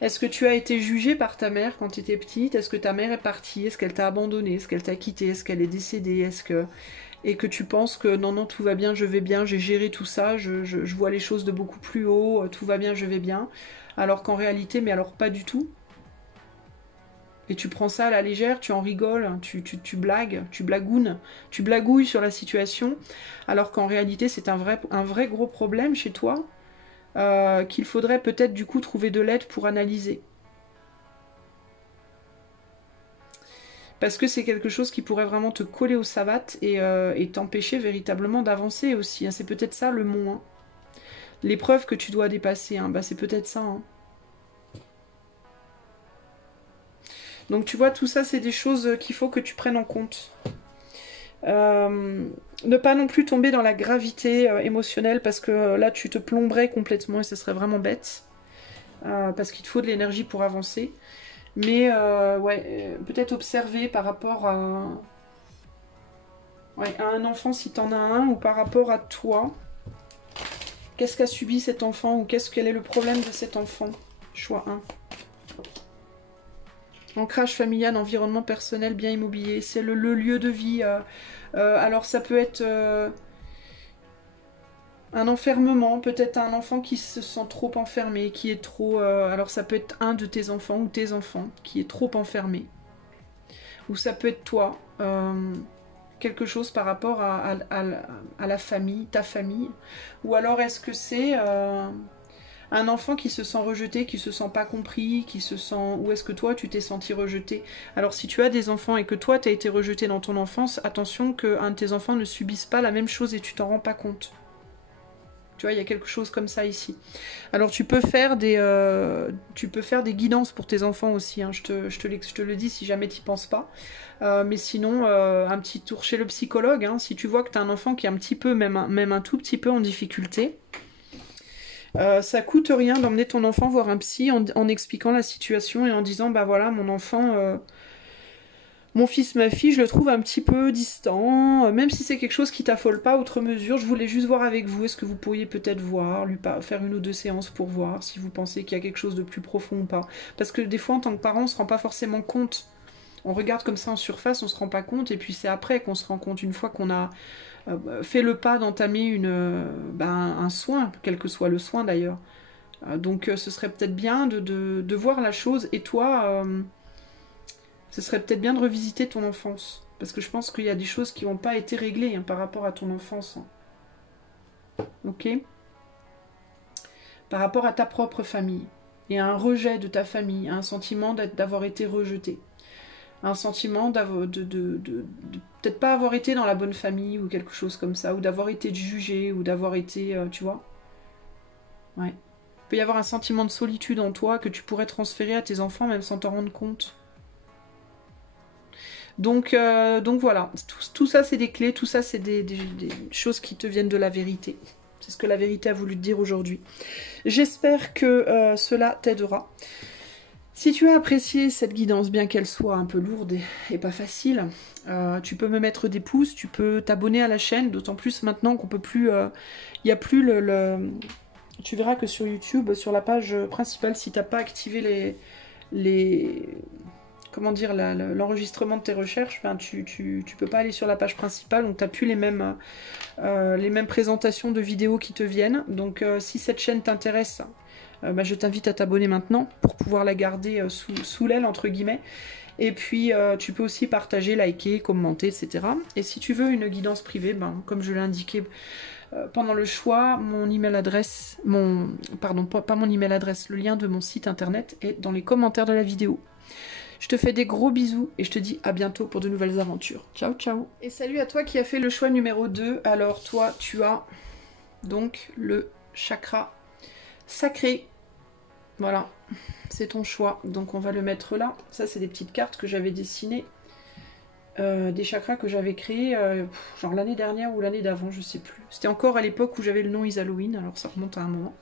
Est-ce que tu as été jugée par ta mère quand tu étais petite? Est-ce que ta mère est partie? Est-ce qu'elle t'a abandonné? Est-ce qu'elle t'a quitté? Est-ce qu'elle est décédée? Et que tu penses que non, non, tout va bien, je vais bien, j'ai géré tout ça, je vois les choses de beaucoup plus haut, tout va bien, je vais bien. Alors qu'en réalité, mais alors pas du tout. Et tu prends ça à la légère, tu en rigoles, tu blagues, tu blagounes, tu blagouilles sur la situation, alors qu'en réalité c'est un vrai gros problème chez toi, qu'il faudrait peut-être du coup trouver de l'aide pour analyser. Parce que c'est quelque chose qui pourrait vraiment te coller aux savates et t'empêcher véritablement d'avancer aussi. Hein. C'est peut-être ça le mot. Hein. L'épreuve que tu dois dépasser, hein, bah c'est peut-être ça. Hein. Donc tu vois, tout ça c'est des choses qu'il faut que tu prennes en compte. Ne pas non plus tomber dans la gravité émotionnelle parce que là tu te plomberais complètement et ce serait vraiment bête. Parce qu'il te faut de l'énergie pour avancer. Mais ouais, peut-être observer par rapport à un enfant si t'en as un ou par rapport à toi. Qu'est-ce qu'a subi cet enfant ou quel est le problème de cet enfant? Choix 1. Ancrage familial, environnement personnel, bien immobilier. C'est le lieu de vie. Alors ça peut être un enfermement, peut-être un enfant qui se sent trop enfermé, qui est trop... alors ça peut être un de tes enfants ou tes enfants qui est trop enfermé. Ou ça peut être toi, quelque chose par rapport à la famille, ta famille. Ou alors est-ce que c'est un enfant qui se sent rejeté, qui se sent pas compris, qui se sent... Ou est-ce que toi tu t'es senti rejeté? Alors si tu as des enfants et que toi tu as été rejeté dans ton enfance, attention qu'un de tes enfants ne subisse pas la même chose et tu t'en rends pas compte. Tu vois, il y a quelque chose comme ça ici. Alors tu peux faire des guidances pour tes enfants aussi. Hein. Je te le dis si jamais tu n'y penses pas. Mais sinon, un petit tour chez le psychologue. Hein. Si tu vois que tu as un enfant qui est un petit peu, même un tout petit peu en difficulté, ça coûte rien d'emmener ton enfant voir un psy en expliquant la situation et en disant, bah voilà, mon enfant... mon fils, ma fille, je le trouve un petit peu distant, même si c'est quelque chose qui t'affole pas outre mesure, je voulais juste voir avec vous, est-ce que vous pourriez peut-être voir, faire une ou deux séances pour voir si vous pensez qu'il y a quelque chose de plus profond ou pas. Parce que des fois, en tant que parent, on se rend pas forcément compte. On regarde comme ça en surface, on se rend pas compte, et puis c'est après qu'on se rend compte, une fois qu'on a fait le pas d'entamer un soin, quel que soit le soin d'ailleurs. Donc ce serait peut-être bien de voir la chose, et toi... ce serait peut-être bien de revisiter ton enfance. Parce que je pense qu'il y a des choses qui n'ont pas été réglées hein, par rapport à ton enfance. Hein. Ok? Par rapport à ta propre famille. Et à un rejet de ta famille. À un sentiment d'avoir été rejeté. Un sentiment de peut-être pas avoir été dans la bonne famille ou quelque chose comme ça. Ou d'avoir été jugé. Ou d'avoir été... tu vois? Ouais. Il peut y avoir un sentiment de solitude en toi que tu pourrais transférer à tes enfants même sans t'en rendre compte. Donc voilà, tout ça c'est des clés, tout ça c'est des choses qui te viennent de la vérité. C'est ce que la vérité a voulu te dire aujourd'hui. J'espère que cela t'aidera. Si tu as apprécié cette guidance, bien qu'elle soit un peu lourde et pas facile, tu peux me mettre des pouces, tu peux t'abonner à la chaîne, d'autant plus maintenant qu'on peut plus... Il n'y a plus Tu verras que sur YouTube, sur la page principale, si tu n'as pas activé comment dire, l'enregistrement de tes recherches, ben tu peux pas aller sur la page principale, donc tu n'as plus les mêmes présentations de vidéos qui te viennent. Donc si cette chaîne t'intéresse, ben, je t'invite à t'abonner maintenant pour pouvoir la garder sous l'aile, entre guillemets. Et puis tu peux aussi partager, liker, commenter, etc. Et si tu veux une guidance privée, ben, comme je l'ai indiqué pendant le choix, mon email adresse, pardon, pas mon email adresse, le lien de mon site internet est dans les commentaires de la vidéo. Je te fais des gros bisous et je te dis à bientôt pour de nouvelles aventures. Ciao, ciao. Et salut à toi qui as fait le choix numéro 2. Alors toi, tu as donc le chakra sacré. Voilà, c'est ton choix. Donc on va le mettre là. Ça, c'est des petites cartes que j'avais dessinées. Des chakras que j'avais créés, genre l'année dernière ou l'année d'avant, je sais plus. C'était encore à l'époque où j'avais le nom Is Halloween, alors ça remonte à un moment.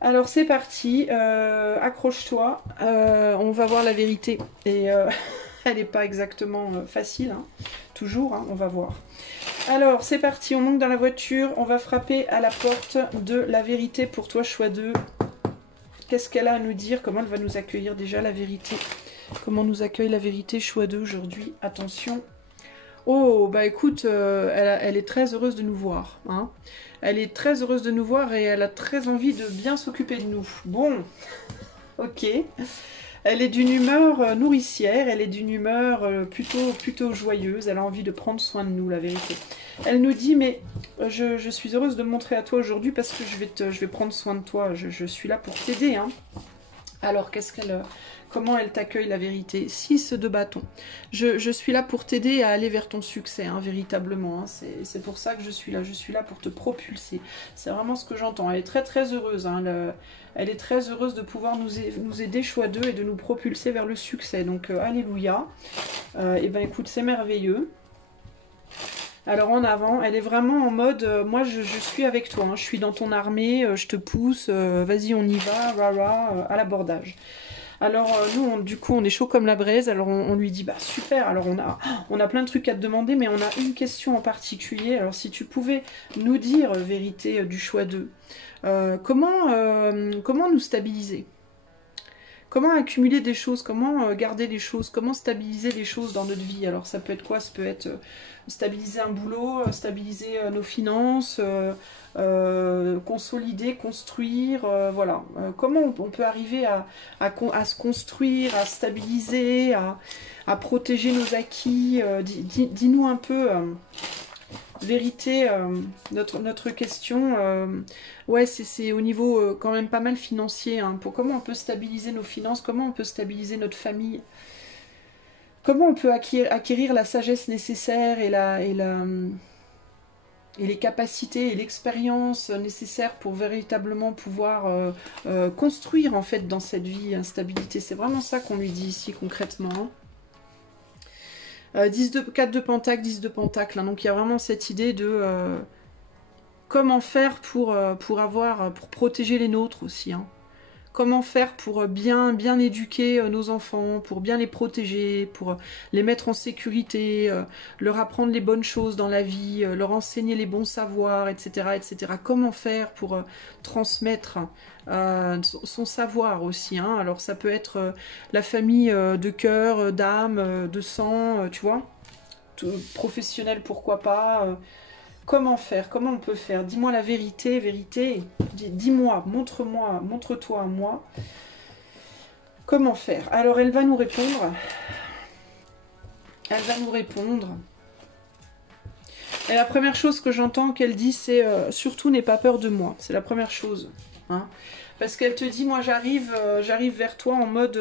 Alors c'est parti, accroche-toi, on va voir la vérité. Et elle n'est pas exactement facile, hein. Toujours, hein, on va voir. Alors c'est parti, on monte dans la voiture, on va frapper à la porte de la vérité pour toi, choix 2. Qu'est-ce qu'elle a à nous dire? Comment elle va nous accueillir déjà, la vérité? Comment nous accueille la vérité, choix 2 aujourd'hui? Attention. Oh, bah écoute, elle est très heureuse de nous voir, hein. Elle est très heureuse de nous voir et elle a très envie de bien s'occuper de nous. Bon, ok. Elle est d'une humeur nourricière, elle est d'une humeur plutôt joyeuse, elle a envie de prendre soin de nous, la vérité. Elle nous dit, mais je suis heureuse de me montrer à toi aujourd'hui parce que je vais prendre soin de toi, je suis là pour t'aider, hein. Alors, comment elle t'accueille, la vérité? 6 de bâton. Je suis là pour t'aider à aller vers ton succès, hein, véritablement. Hein. C'est pour ça que je suis là pour te propulser. C'est vraiment ce que j'entends. Elle est très très heureuse. Hein, elle est très heureuse de pouvoir nous aider, choix 2, et de nous propulser vers le succès. Donc, alléluia. Et ben écoute, c'est merveilleux. Alors en avant, elle est vraiment en mode, moi je suis avec toi, hein, je suis dans ton armée, je te pousse, vas-y on y va, rara, à l'abordage. Alors nous, du coup, on est chaud comme la braise, alors on lui dit, bah super, alors on a plein de trucs à te demander, mais on a une question en particulier, alors si tu pouvais nous dire, vérité du choix 2, comment nous stabiliser? Comment accumuler des choses, comment garder les choses, comment stabiliser les choses dans notre vie? Alors ça peut être quoi? Ça peut être stabiliser un boulot, stabiliser nos finances, consolider, construire, voilà. Comment on peut arriver à se construire, à stabiliser, à protéger nos acquis? Dis-nous un peu... vérité, notre question, ouais, c'est au niveau quand même pas mal financier, hein, pour comment on peut stabiliser nos finances, comment on peut stabiliser notre famille, comment on peut acquérir la sagesse nécessaire et les capacités et l'expérience nécessaires pour véritablement pouvoir construire en fait dans cette vie, instabilité. C'est vraiment ça qu'on lui dit ici concrètement, hein. 4 de pentacle, 10 de pentacle, hein. Donc il y a vraiment cette idée de comment faire pour protéger les nôtres aussi, hein. Comment faire pour bien éduquer nos enfants, pour bien les protéger, pour les mettre en sécurité, leur apprendre les bonnes choses dans la vie, leur enseigner les bons savoirs, etc. etc. Comment faire pour transmettre son savoir aussi, hein. Alors ça peut être la famille de cœur, d'âme, de sang, tu vois, professionnel pourquoi pas. Comment faire? Comment on peut faire? Dis-moi la vérité, vérité. Dis-moi, montre-moi, montre-toi à moi. Comment faire? Alors, elle va nous répondre. Elle va nous répondre. Et la première chose que j'entends qu'elle dit, c'est surtout n'aie pas peur de moi. C'est la première chose, hein. Parce qu'elle te dit, moi j'arrive vers toi en mode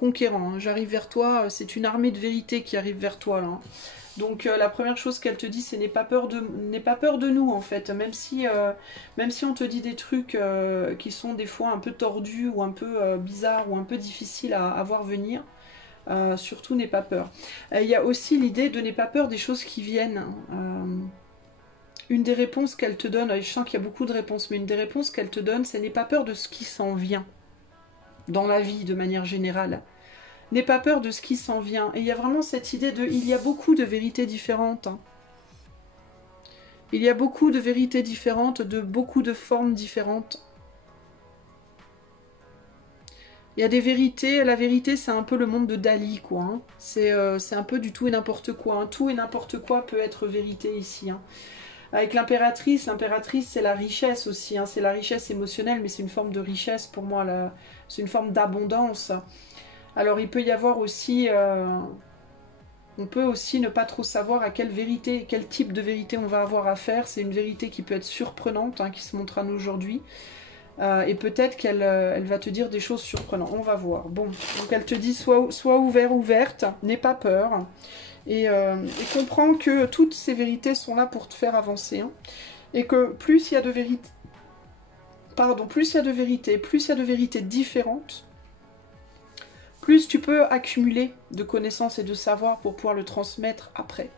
conquérant, hein. J'arrive vers toi, c'est une armée de vérité qui arrive vers toi là, hein. Donc la première chose qu'elle te dit, c'est n'aie pas peur de nous en fait, même si on te dit des trucs qui sont des fois un peu tordus ou un peu bizarres ou un peu difficiles à voir venir, surtout n'aie pas peur. Il y a aussi l'idée de n'aie pas peur des choses qui viennent. Une des réponses qu'elle te donne, je sens qu'il y a beaucoup de réponses, mais une des réponses qu'elle te donne, c'est n'aie pas peur de ce qui s'en vient dans la vie de manière générale. N'aie pas peur de ce qui s'en vient. Et il y a vraiment cette idée de... Il y a beaucoup de vérités différentes, hein. Il y a beaucoup de vérités différentes, de beaucoup de formes différentes. Il y a des vérités... La vérité, c'est un peu le monde de Dali, quoi, hein. C'est un peu du tout et n'importe quoi, hein. Tout et n'importe quoi peut être vérité ici, hein. Avec l'impératrice c'est la richesse aussi, hein. C'est la richesse émotionnelle, mais c'est une forme de richesse pour moi, c'est une forme d'abondance. Alors il peut y avoir aussi, on peut aussi ne pas trop savoir à quelle type de vérité on va avoir affaire. C'est une vérité qui peut être surprenante, hein, qui se montre à nous aujourd'hui. Et peut-être qu'elle elle va te dire des choses surprenantes. On va voir. Bon, donc elle te dit sois ouvert, ouverte, n'aie pas peur. Et comprends que toutes ces vérités sont là pour te faire avancer, hein. Et que plus il y a de vérités... pardon, plus il y a de vérité, plus il y a de vérités différentes, plus tu peux accumuler de connaissances et de savoir pour pouvoir le transmettre après.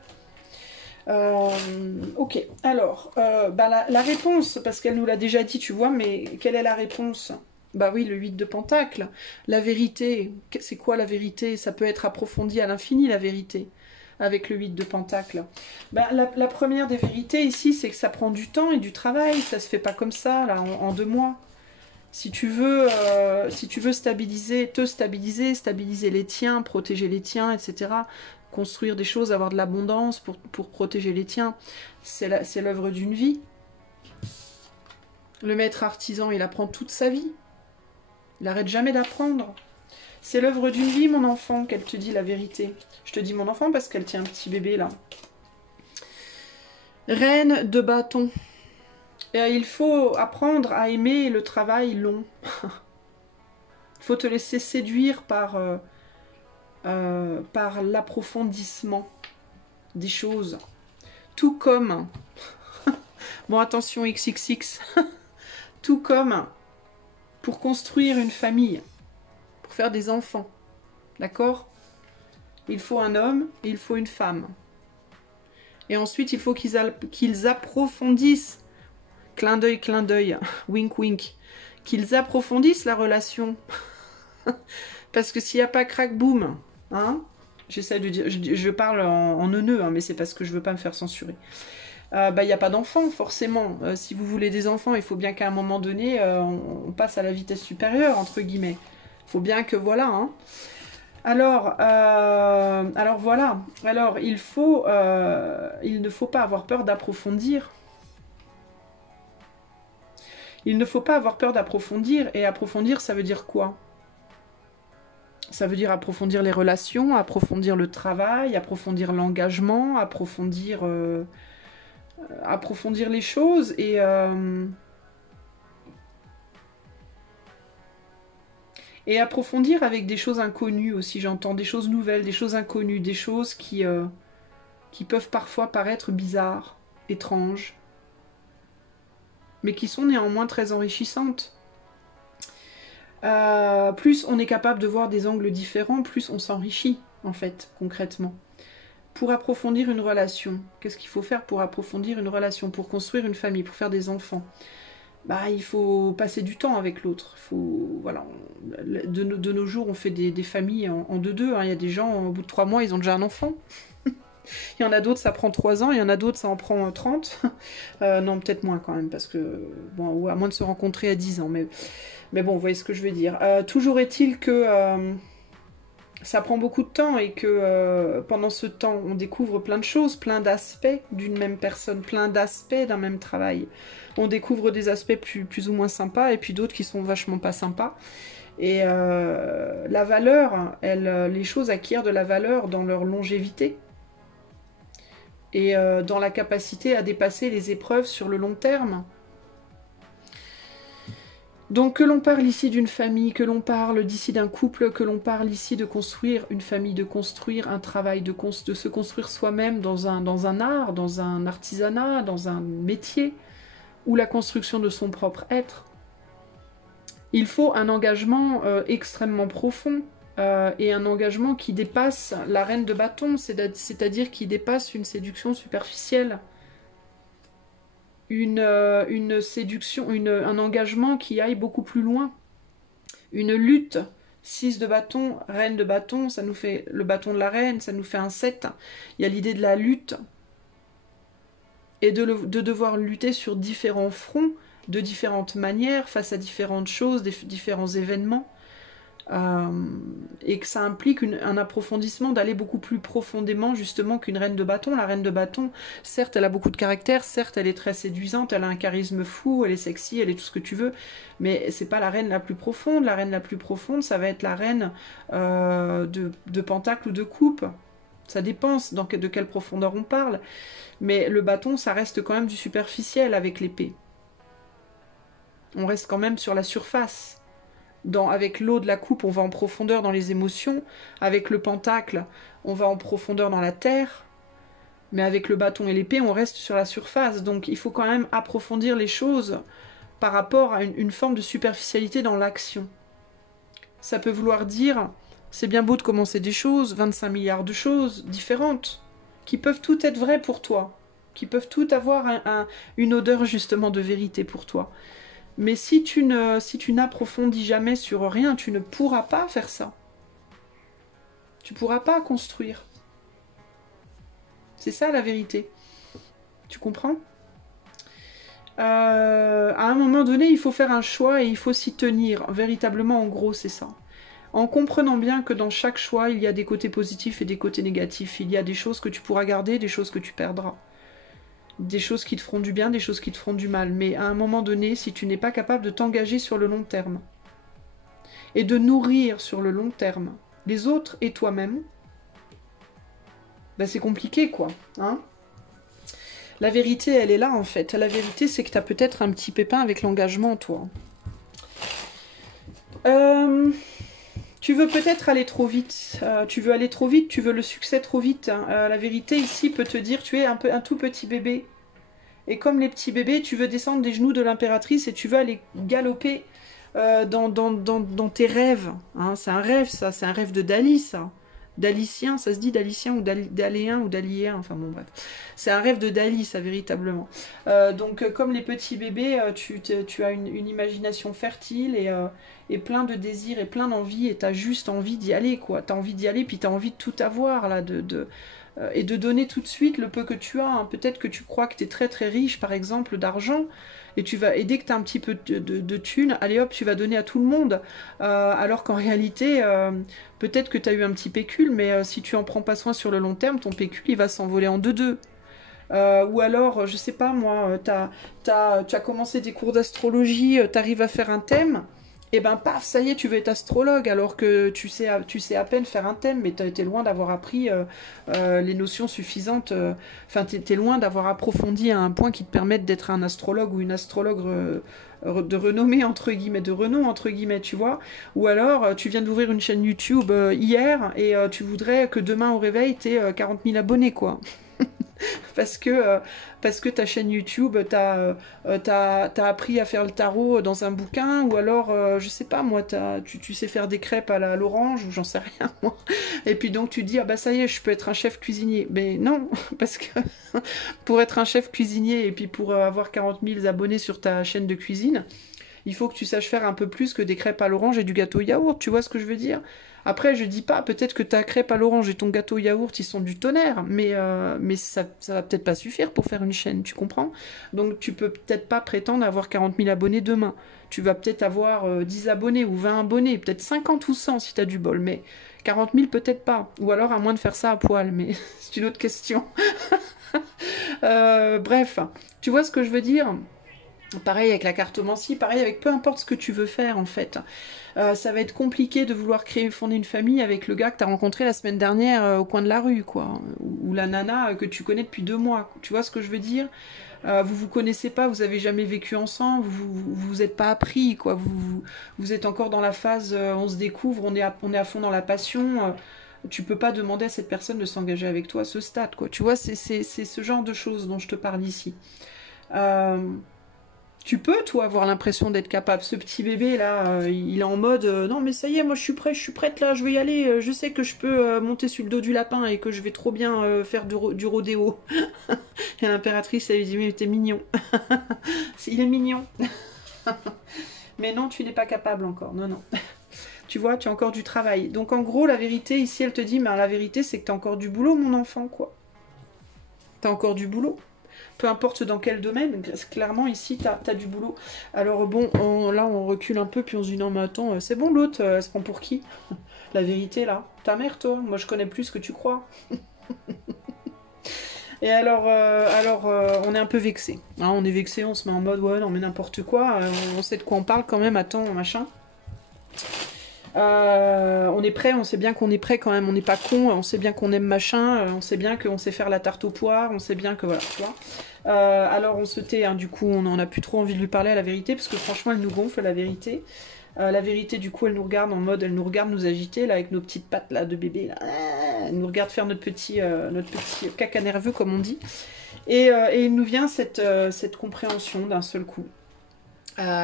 Ok, alors, la réponse, parce qu'elle nous l'a déjà dit, tu vois, mais quelle est la réponse? Bah oui, le 8 de Pentacle. La vérité, c'est quoi la vérité? Ça peut être approfondi à l'infini, la vérité, avec le 8 de Pentacle. Bah, la première des vérités ici, c'est que ça prend du temps et du travail, ça se fait pas comme ça, là, en 2 mois. Si tu veux stabiliser, stabiliser les tiens, protéger les tiens, etc., construire des choses, avoir de l'abondance pour protéger les tiens, c'est l'œuvre d'une vie. Le maître artisan, il apprend toute sa vie. Il n'arrête jamais d'apprendre. C'est l'œuvre d'une vie, mon enfant, qu'elle te dit la vérité. Je te dis mon enfant parce qu'elle tient un petit bébé, là. Reine de bâton. Il faut apprendre à aimer le travail long. Il faut te laisser séduire par l'approfondissement des choses. Tout comme... bon, attention, XXX. Tout comme pour construire une famille, pour faire des enfants. D'accord? Il faut un homme et il faut une femme. Et ensuite, il faut qu'ils approfondissent, clin d'œil, wink wink, qu'ils approfondissent la relation. Parce que s'il n'y a pas crack boom, hein, j'essaie de dire, je parle en neuneu, hein, mais c'est parce que je veux pas me faire censurer. Il n'y a pas d'enfants, forcément. Si vous voulez des enfants, il faut bien qu'à un moment donné, on passe à la vitesse supérieure, entre guillemets. Il faut bien que, voilà, hein. Alors voilà. Alors, il ne faut pas avoir peur d'approfondir. Il ne faut pas avoir peur d'approfondir. Et approfondir, ça veut dire quoi? Ça veut dire approfondir les relations, approfondir le travail, approfondir l'engagement, approfondir les choses et approfondir avec des choses inconnues aussi, j'entends, des choses nouvelles, des choses inconnues, des choses qui peuvent parfois paraître bizarres, étranges, mais qui sont néanmoins très enrichissantes. Plus on est capable de voir des angles différents, plus on s'enrichit, en fait, concrètement. Pour approfondir une relation, qu'est-ce qu'il faut faire pour approfondir une relation, pour construire une famille, pour faire des enfants? Bah, il faut passer du temps avec l'autre. Voilà, de nos jours, on fait des familles en 2-2. Hein. Il y a des gens, au bout de 3 mois, ils ont déjà un enfant. Il y en a d'autres, ça prend 3 ans. Il y en a d'autres, ça en prend 30. Non, peut-être moins quand même, parce que... Bon, ou à moins de se rencontrer à 10 ans. Mais bon, vous voyez ce que je veux dire. Toujours est-il que... ça prend beaucoup de temps et que pendant ce temps, on découvre plein de choses, plein d'aspects d'une même personne, plein d'aspects d'un même travail. On découvre des aspects plus ou moins sympas et puis d'autres qui sont vachement pas sympas. Et la valeur, les choses acquièrent de la valeur dans leur longévité et dans la capacité à dépasser les épreuves sur le long terme. Donc que l'on parle ici d'une famille, que l'on parle d'ici d'un couple, que l'on parle ici de construire une famille, de construire un travail, de se construire soi-même dans un art, dans un artisanat, dans un métier, ou la construction de son propre être, il faut un engagement extrêmement profond et un engagement qui dépasse la reine de bâton, c'est-à-dire qui dépasse une séduction superficielle. Une séduction, un engagement qui aille beaucoup plus loin. Une lutte, 6 de bâton, reine de bâton, ça nous fait le bâton de la reine, ça nous fait un 7. Il y a l'idée de la lutte et de devoir lutter sur différents fronts, de différentes manières, face à différentes choses, différents événements. Et que ça implique un approfondissement, d'aller beaucoup plus profondément justement qu'une reine de bâton. La reine de bâton, certes elle a beaucoup de caractère, certes elle est très séduisante, elle a un charisme fou, elle est sexy, elle est tout ce que tu veux, mais c'est pas la reine la plus profonde. La reine la plus profonde, ça va être la reine de pentacle ou de coupe. Ça dépend de quelle profondeur on parle, mais le bâton ça reste quand même du superficiel avec l'épée. On reste quand même sur la surface. Avec l'eau de la coupe, on va en profondeur dans les émotions. Avec le pentacle, on va en profondeur dans la terre. Mais avec le bâton et l'épée, on reste sur la surface. Donc il faut quand même approfondir les choses par rapport à une forme de superficialité dans l'action. Ça peut vouloir dire, c'est bien beau de commencer des choses, 25 milliards de choses différentes, qui peuvent toutes être vraies pour toi, qui peuvent toutes avoir une odeur justement de vérité pour toi. Mais si tu n'approfondis jamais sur rien, tu ne pourras pas faire ça. Tu ne pourras pas construire. C'est ça la vérité. Tu comprends ? À un moment donné, il faut faire un choix et il faut s'y tenir. Véritablement, en gros, c'est ça. En comprenant bien que dans chaque choix, il y a des côtés positifs et des côtés négatifs. Il y a des choses que tu pourras garder, des choses que tu perdras. Des choses qui te feront du bien, des choses qui te feront du mal. Mais à un moment donné, si tu n'es pas capable de t'engager sur le long terme et de nourrir sur le long terme les autres et toi-même, ben c'est compliqué, quoi. Hein ? La vérité, elle est là, en fait. La vérité, c'est que tu as peut-être un petit pépin avec l'engagement, toi. Tu veux peut-être aller trop vite. Tu veux aller trop vite, tu veux le succès trop vite. Hein. La vérité, ici, peut te dire, tu es un tout petit bébé. Et comme les petits bébés, tu veux descendre des genoux de l'impératrice et tu veux aller galoper dans tes rêves. Hein. C'est un rêve, ça. C'est un rêve de Dali, ça. Dalicien, ça se dit Dalicien ou Daléen ou Dalien, enfin bon bref. C'est un rêve de Dali, ça, véritablement. Donc comme les petits bébés, tu as une imagination fertile et plein de désirs et plein d'envie, et tu as juste envie d'y aller, quoi. Tu as envie d'y aller, puis tu as envie de tout avoir, là, et de donner tout de suite le peu que tu as. Hein. Peut-être que tu crois que tu es très très riche, par exemple, d'argent, et dès que tu as un petit peu de thunes, allez hop, tu vas donner à tout le monde. Alors qu'en réalité, peut-être que tu as eu un petit pécule, mais si tu en prends pas soin sur le long terme, ton pécule, il va s'envoler en deux. Ou alors, je sais pas moi, tu as commencé des cours d'astrologie, tu arrives à faire un thème, et ben paf, ça y est, tu veux être astrologue, alors que tu sais à peine faire un thème, mais tu es loin d'avoir appris les notions suffisantes, enfin, tu es loin d'avoir approfondi à un point qui te permette d'être un astrologue ou une astrologue de renommée, entre guillemets, de renom, entre guillemets, tu vois. Ou alors, tu viens d'ouvrir une chaîne YouTube hier, et tu voudrais que demain au réveil, tu aies 40 000 abonnés, quoi. Parce que ta chaîne YouTube, t'as appris à faire le tarot dans un bouquin, ou alors, je sais pas, moi, tu sais faire des crêpes à l'orange, ou j'en sais rien, moi. Et puis donc tu te dis, ah bah ça y est, je peux être un chef cuisinier. Mais non, parce que pour être un chef cuisinier, et puis pour avoir 40 000 abonnés sur ta chaîne de cuisine, il faut que tu saches faire un peu plus que des crêpes à l'orange et du gâteau yaourt, tu vois ce que je veux dire? Après, je dis pas, peut-être que ta crêpe à l'orange et ton gâteau yaourt, ils sont du tonnerre, mais ça va peut-être pas suffire pour faire une chaîne, tu comprends? Donc tu peux peut-être pas prétendre avoir 40 000 abonnés demain. Tu vas peut-être avoir 10 abonnés ou 20 abonnés, peut-être 50 ou 100 si t'as du bol, mais 40 000 peut-être pas. Ou alors à moins de faire ça à poil, mais c'est une autre question. Bref, tu vois ce que je veux dire? Pareil avec la cartomancie, pareil avec peu importe ce que tu veux faire en fait. Ça va être compliqué de vouloir fonder une famille avec le gars que tu as rencontré la semaine dernière au coin de la rue, quoi. Ou la nana que tu connais depuis 2 mois. Tu vois ce que je veux dire? Vous vous connaissez pas, vous avez jamais vécu ensemble, vous êtes pas appris, quoi. Vous êtes encore dans la phase, on se découvre, on est à fond dans la passion. Tu peux pas demander à cette personne de s'engager avec toi à ce stade, quoi. Tu vois, c'est ce genre de choses dont je te parle ici. Tu peux, toi, avoir l'impression d'être capable. Ce petit bébé, là, il est en mode non, mais ça y est, moi, je suis prête, là, je vais y aller. Je sais que je peux monter sur le dos du lapin et que je vais trop bien faire du rodéo. Et l'impératrice, elle lui dit, mais t'es mignon. Il est mignon. Mais non, tu n'es pas capable encore. Non, non. Tu vois, tu as encore du travail. Donc, en gros, la vérité, ici, elle te dit, mais la vérité, c'est que tu as encore du boulot, mon enfant, quoi. Tu as encore du boulot. Peu importe dans quel domaine, clairement ici t'as du boulot. Alors bon, là on recule un peu, puis on se dit non mais attends, c'est bon l'autre, elle se prend pour qui? La vérité là, ta mère toi, moi je connais plus ce que tu crois. Et alors, on est un peu vexé. Hein, on est vexé, on se met en mode ouais non mais n'importe quoi, on sait de quoi on parle quand même, attends, machin. On est prêt, on sait bien qu'on est prêt quand même, on n'est pas con, on sait bien qu'on aime machin, on sait bien qu'on sait faire la tarte aux poires, on sait bien que voilà, tu vois. Alors on se tait, hein, du coup on n'en a plus trop envie de lui parler à la vérité, parce que franchement elle nous gonfle la vérité. La vérité du coup elle nous regarde en mode, elle nous regarde nous agiter là avec nos petites pattes là de bébé, là. Elle nous regarde faire notre petit caca nerveux comme on dit. Et il nous vient cette compréhension d'un seul coup.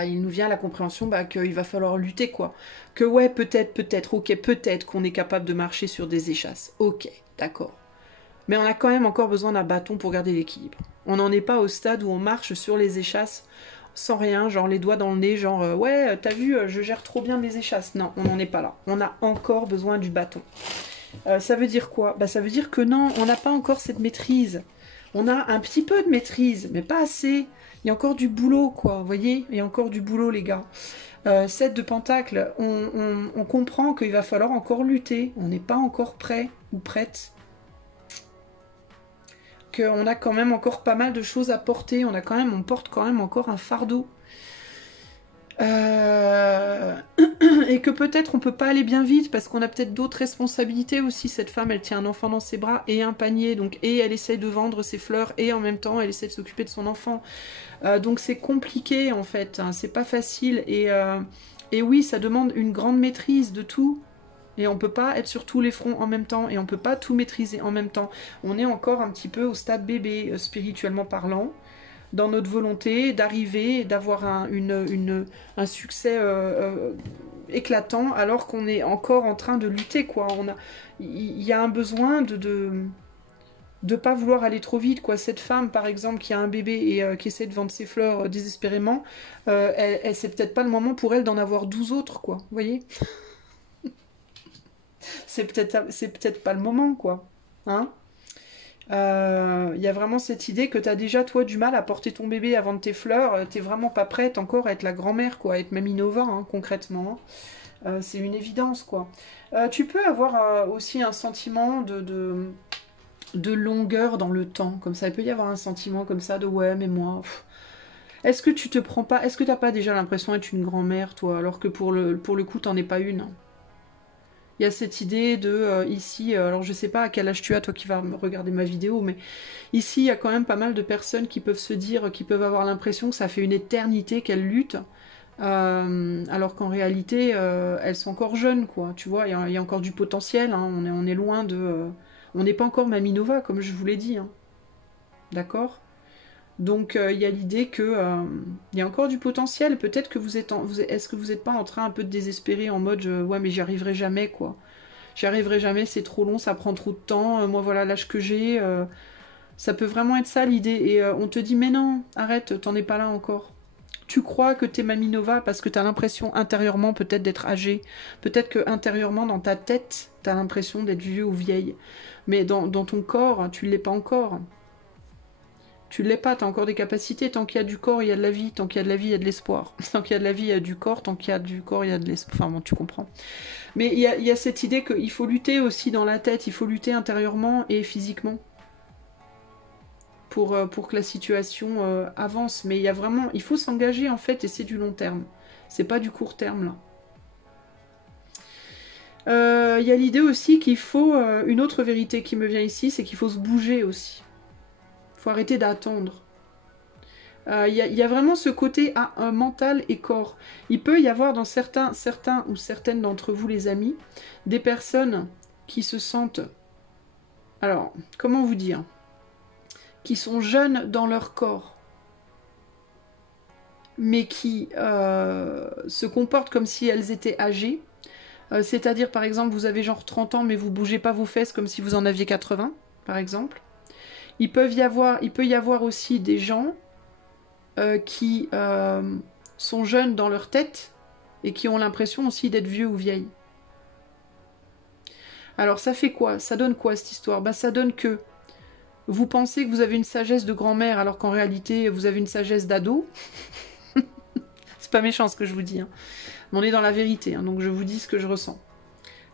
il nous vient la compréhension qu'il va falloir lutter, quoi. Que ouais, peut-être, ok, peut-être qu'on est capable de marcher sur des échasses. Ok, d'accord. Mais on a quand même encore besoin d'un bâton pour garder l'équilibre. On n'en est pas au stade où on marche sur les échasses sans rien, genre les doigts dans le nez, genre ouais, t'as vu, je gère trop bien mes échasses. Non, on n'en est pas là. On a encore besoin du bâton. Ça veut dire quoi? Ça veut dire que non, on n'a pas encore cette maîtrise. On a un petit peu de maîtrise, mais pas assez. Il y a encore du boulot, quoi, vous voyez? Il y a encore du boulot, les gars. 7 de pentacle, on comprend qu'il va falloir encore lutter. On n'est pas encore prêt ou prête. Qu'on a quand même encore pas mal de choses à porter. On porte quand même encore un fardeau. Et que peut-être on peut pas aller bien vite parce qu'on a peut-être d'autres responsabilités aussi. Cette femme, elle tient un enfant dans ses bras et un panier, donc et elle essaie de vendre ses fleurs et en même temps elle essaie de s'occuper de son enfant. Donc c'est compliqué en fait, hein, c'est pas facile et oui, ça demande une grande maîtrise de tout. Et on peut pas être sur tous les fronts en même temps et on peut pas tout maîtriser en même temps. On est encore un petit peu au stade bébé, spirituellement parlant, dans notre volonté d'arriver, d'avoir un succès éclatant, alors qu'on est encore en train de lutter, quoi. Il y a un besoin de pas vouloir aller trop vite, quoi. Cette femme, par exemple, qui a un bébé et qui essaie de vendre ses fleurs désespérément, c'est peut-être pas le moment pour elle d'en avoir 12 autres, quoi. Vous voyez? C'est peut-être pas le moment, quoi. Hein? Il y a vraiment cette idée que t'as déjà, toi, du mal à porter ton bébé à vendre tes fleurs. T'es vraiment pas prête encore à être la grand-mère, quoi, à être Mamie Nova, hein, concrètement. C'est une évidence, quoi. Tu peux avoir aussi un sentiment de longueur dans le temps, comme ça. Il peut y avoir un sentiment comme ça de ouais, mais moi. Est-ce que tu te prends pas. Est-ce que t'as pas déjà l'impression d'être une grand-mère, toi, alors que pour le coup, t'en es pas une? Il y a cette idée de ici, alors je sais pas à quel âge tu as, toi qui vas regarder ma vidéo, mais ici il y a quand même pas mal de personnes qui peuvent se dire, qui peuvent avoir l'impression que ça fait une éternité qu'elles luttent, alors qu'en réalité elles sont encore jeunes, quoi. Tu vois, il y a encore du potentiel, hein, on est loin de. On n'est pas encore Mamie Nova, comme je vous l'ai dit, hein. D'accord? Donc il y a l'idée que il y a encore du potentiel. Peut-être que est-ce que vous n'êtes pas en train un peu de désespérer en mode ouais mais j'y arriverai jamais, quoi. J'y arriverai jamais, c'est trop long, ça prend trop de temps. Moi voilà l'âge que j'ai, ça peut vraiment être ça l'idée. Et on te dit mais non, arrête, t'en es pas là encore. Tu crois que t'es Mamie Nova parce que t'as l'impression intérieurement peut-être d'être âgée. Peut-être que intérieurement dans ta tête t'as l'impression d'être vieux ou vieille. Mais dans ton corps tu l'es pas encore. Tu l'es pas, tu as encore des capacités. Tant qu'il y a du corps, il y a de la vie. Tant qu'il y a de la vie, il y a de l'espoir. Tant qu'il y a de la vie, il y a du corps. Tant qu'il y a du corps, il y a de l'espoir. Enfin bon, tu comprends. Mais il y a cette idée qu'il faut lutter aussi dans la tête. Il faut lutter intérieurement et physiquement. Pour que la situation avance. Mais il y a vraiment... Il faut s'engager en fait et c'est du long terme. C'est pas du court terme là. Il y a l'idée aussi qu'il faut... une autre vérité qui me vient ici, c'est qu'il faut se bouger aussi. Faut arrêter d'attendre. Il y a vraiment ce côté mental et corps. Il peut y avoir dans certains ou certaines d'entre vous, les amis, des personnes qui se sentent... Alors, comment vous dire? Qui sont jeunes dans leur corps, mais qui se comportent comme si elles étaient âgées. C'est-à-dire, par exemple, vous avez genre 30 ans, mais vous bougez pas vos fesses comme si vous en aviez 80, par exemple. Il peut y avoir aussi des gens qui sont jeunes dans leur tête et qui ont l'impression aussi d'être vieux ou vieilles. Alors ça fait quoi? Ça donne quoi cette histoire? Ça donne que vous pensez que vous avez une sagesse de grand-mère alors qu'en réalité vous avez une sagesse d'ado. C'est pas méchant ce que je vous dis, hein. On est dans la vérité, hein, donc je vous dis ce que je ressens.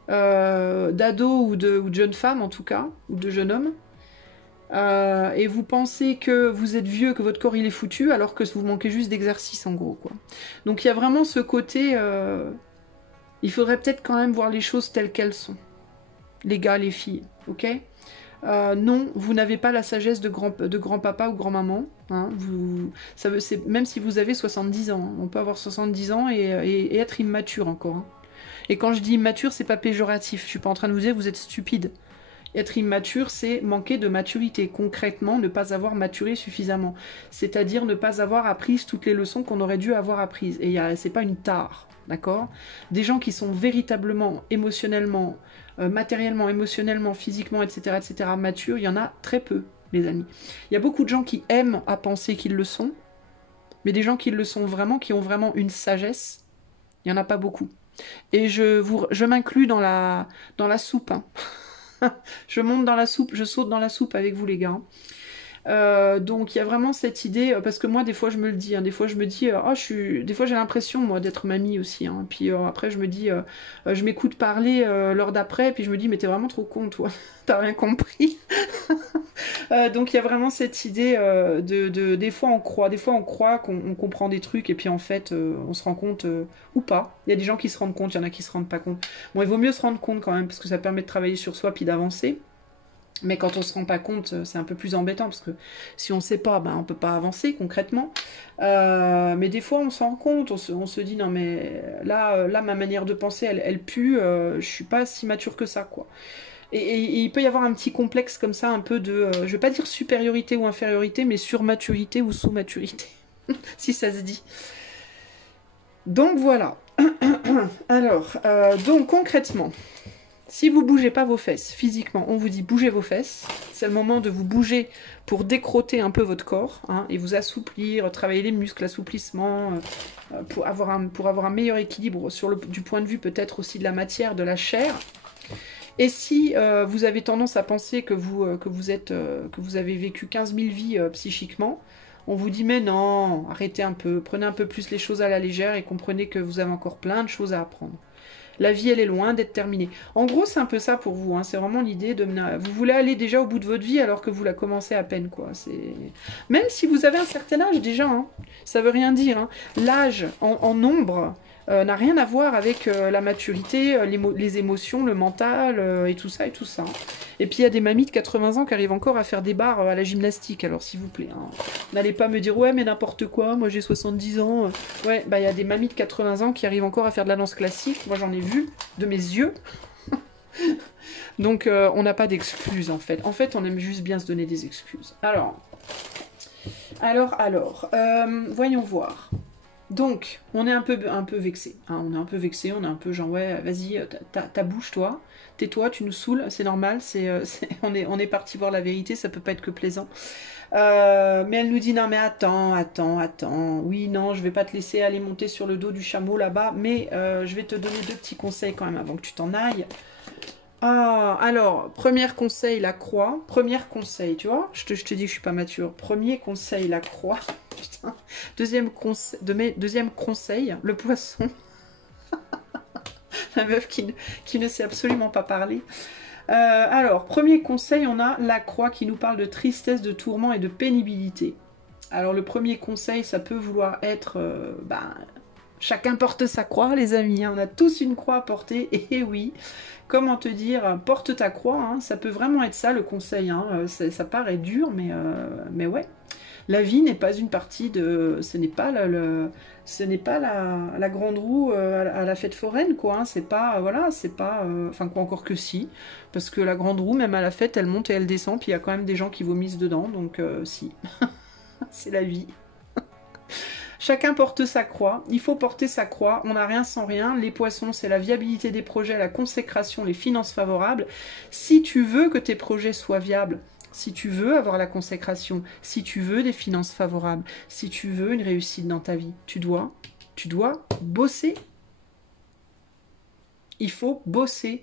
D'ado ou de jeune femme en tout cas, ou de jeune homme. Et vous pensez que vous êtes vieux, que votre corps il est foutu, alors que vous manquez juste d'exercice en gros, quoi. Donc il y a vraiment ce côté, il faudrait peut-être quand même voir les choses telles qu'elles sont. Les gars, les filles, ok? Non, vous n'avez pas la sagesse de grand-papa ou grand-maman, hein, même si vous avez 70 ans, hein. On peut avoir 70 ans et être immature encore, hein. Et quand je dis immature, c'est pas péjoratif, je suis pas en train de vous dire que vous êtes stupide. Être immature, c'est manquer de maturité. Concrètement, ne pas avoir maturé suffisamment. C'est-à-dire ne pas avoir appris toutes les leçons qu'on aurait dû avoir apprises. Et c'est pas une tare, d'accord? Des gens qui sont véritablement, émotionnellement, matériellement, émotionnellement, physiquement, etc., matures, il y en a très peu, les amis. Il y a beaucoup de gens qui aiment à penser qu'ils le sont, mais des gens qui le sont vraiment, qui ont vraiment une sagesse, il n'y en a pas beaucoup. Et je m'inclus dans la soupe. Hein. Je monte dans la soupe, je saute dans la soupe avec vous les gars. Donc il y a vraiment cette idée, parce que moi des fois je me le dis, hein, des fois je me dis, des fois j'ai l'impression moi d'être mamie aussi, hein, puis après je me dis, je m'écoute parler l'heure d'après, puis je me dis mais t'es vraiment trop con toi, t'as rien compris. Donc il y a vraiment cette idée des fois on croit qu'on comprend des trucs et puis en fait on se rend compte ou pas. Il y a des gens qui se rendent compte, il y en a qui se rendent pas compte. Bon il vaut mieux se rendre compte quand même parce que ça permet de travailler sur soi puis d'avancer. Mais quand on se rend pas compte, c'est un peu plus embêtant parce que si on sait pas, ben on peut pas avancer concrètement. Mais des fois on s'en rend compte, on se dit non mais là ma manière de penser elle pue, je suis pas si mature que ça quoi. Et il peut y avoir un petit complexe comme ça, un peu de, je vais pas dire supériorité ou infériorité, mais surmaturité ou sous-maturité, si ça se dit. Donc voilà. Alors, donc concrètement, si vous bougez pas vos fesses physiquement, on vous dit bougez vos fesses. C'est le moment de vous bouger pour décrotter un peu votre corps hein, et vous assouplir, travailler les muscles, l'assouplissement, pour avoir un meilleur équilibre du point de vue peut-être aussi de la matière, de la chair. Et si vous avez tendance à penser que vous avez vécu 15 000 vies psychiquement, on vous dit mais non, arrêtez un peu, prenez un peu plus les choses à la légère et comprenez que vous avez encore plein de choses à apprendre. La vie, elle est loin d'être terminée. En gros, c'est un peu ça pour vous. Hein. C'est vraiment l'idée de... Vous voulez aller déjà au bout de votre vie alors que vous la commencez à peine, quoi. Même si vous avez un certain âge déjà, hein. Ça veut rien dire. Hein. L'âge en nombre n'a rien à voir avec la maturité, les émotions, le mental et tout ça et tout ça. Et puis il y a des mamies de 80 ans qui arrivent encore à faire des barres à la gymnastique, alors s'il vous plaît. Hein. N'allez pas me dire, ouais mais n'importe quoi, moi j'ai 70 ans. Ouais, bah il y a des mamies de 80 ans qui arrivent encore à faire de la danse classique, moi j'en ai vu de mes yeux. Donc on n'a pas d'excuses en fait. En fait on aime juste bien se donner des excuses. Alors, voyons voir. Donc, on est un peu vexé. Hein, on est un peu vexé, on est un peu genre, ouais, vas-y, ta bouche, toi. Tais-toi, tu nous saoules, c'est normal. On est parti voir la vérité, ça peut pas être que plaisant. Mais elle nous dit, non mais attends. Oui, non, je vais pas te laisser aller monter sur le dos du chameau là-bas, mais je vais te donner 2 petits conseils quand même avant que tu t'en ailles. Ah, alors, premier conseil, la croix. Premier conseil, tu vois, je te dis que je suis pas mature. Premier conseil, la croix. Putain. Deuxième conseil, le poisson. La meuf qui ne sait absolument pas parler. Alors, premier conseil, on a la croix qui nous parle de tristesse, de tourment et de pénibilité. Alors, le premier conseil, ça peut vouloir être... chacun porte sa croix, les amis. Hein. On a tous une croix à porter. Et oui, comment te dire, porte ta croix. Hein. Ça peut vraiment être ça, le conseil. Hein. Ça paraît dur, mais ouais. La vie n'est pas une partie de... Ce n'est pas la grande roue à la fête foraine, quoi. Hein. C'est pas... Voilà, c'est pas... Enfin, quoi encore que si. Parce que la grande roue, même à la fête, elle monte et elle descend. Puis il y a quand même des gens qui vomissent dedans. Donc, si. C'est la vie. Chacun porte sa croix. Il faut porter sa croix. On n'a rien sans rien. Les poissons, c'est la viabilité des projets, la consécration, les finances favorables. Si tu veux que tes projets soient viables, si tu veux avoir la consécration, si tu veux des finances favorables, si tu veux une réussite dans ta vie, tu dois bosser. Il faut bosser.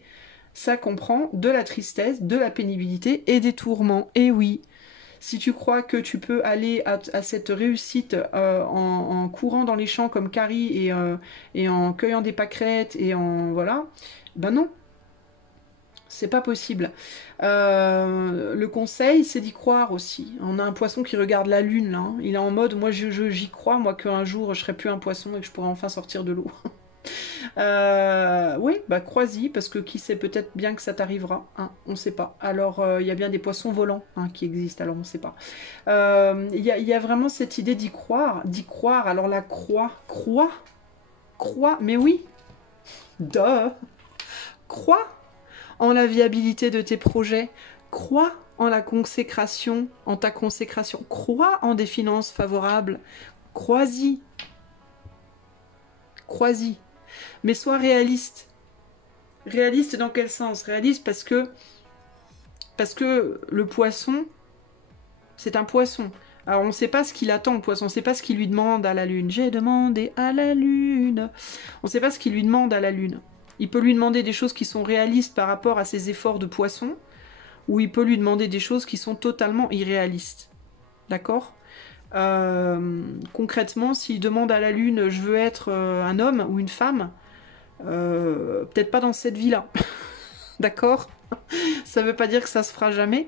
Ça comprend de la tristesse, de la pénibilité et des tourments. Et oui, si tu crois que tu peux aller à cette réussite en courant dans les champs comme Carrie et en cueillant des pâquerettes et en... Voilà, ben non. C'est pas possible. Le conseil, c'est d'y croire aussi. On a un poisson qui regarde la lune, là. Hein. Il est en mode, moi j'y crois, moi qu'un jour je serai plus un poisson et que je pourrai enfin sortir de l'eau. Oui, bah crois-y, parce que qui sait, peut-être bien que ça t'arrivera. Hein, on sait pas. Alors, il y a bien des poissons volants hein, qui existent, alors on sait pas. Il y a vraiment cette idée d'y croire. D'y croire, alors la croix, mais oui, duh, croix. en la viabilité de tes projets. Crois en la consécration, en ta consécration. Crois en des finances favorables. Crois-y. Crois-y. Mais sois réaliste. Réaliste dans quel sens? Réaliste parce que le poisson, c'est un poisson. Alors on ne sait pas ce qu'il attend, le poisson. On ne sait pas ce qu'il lui demande à la lune. J'ai demandé à la lune. On ne sait pas ce qu'il lui demande à la lune. Il peut lui demander des choses qui sont réalistes par rapport à ses efforts de poisson, ou il peut lui demander des choses qui sont totalement irréalistes. D'accord? Concrètement, s'il demande à la lune, je veux être un homme ou une femme, peut-être pas dans cette vie-là. D'accord? Ça veut pas dire que ça se fera jamais,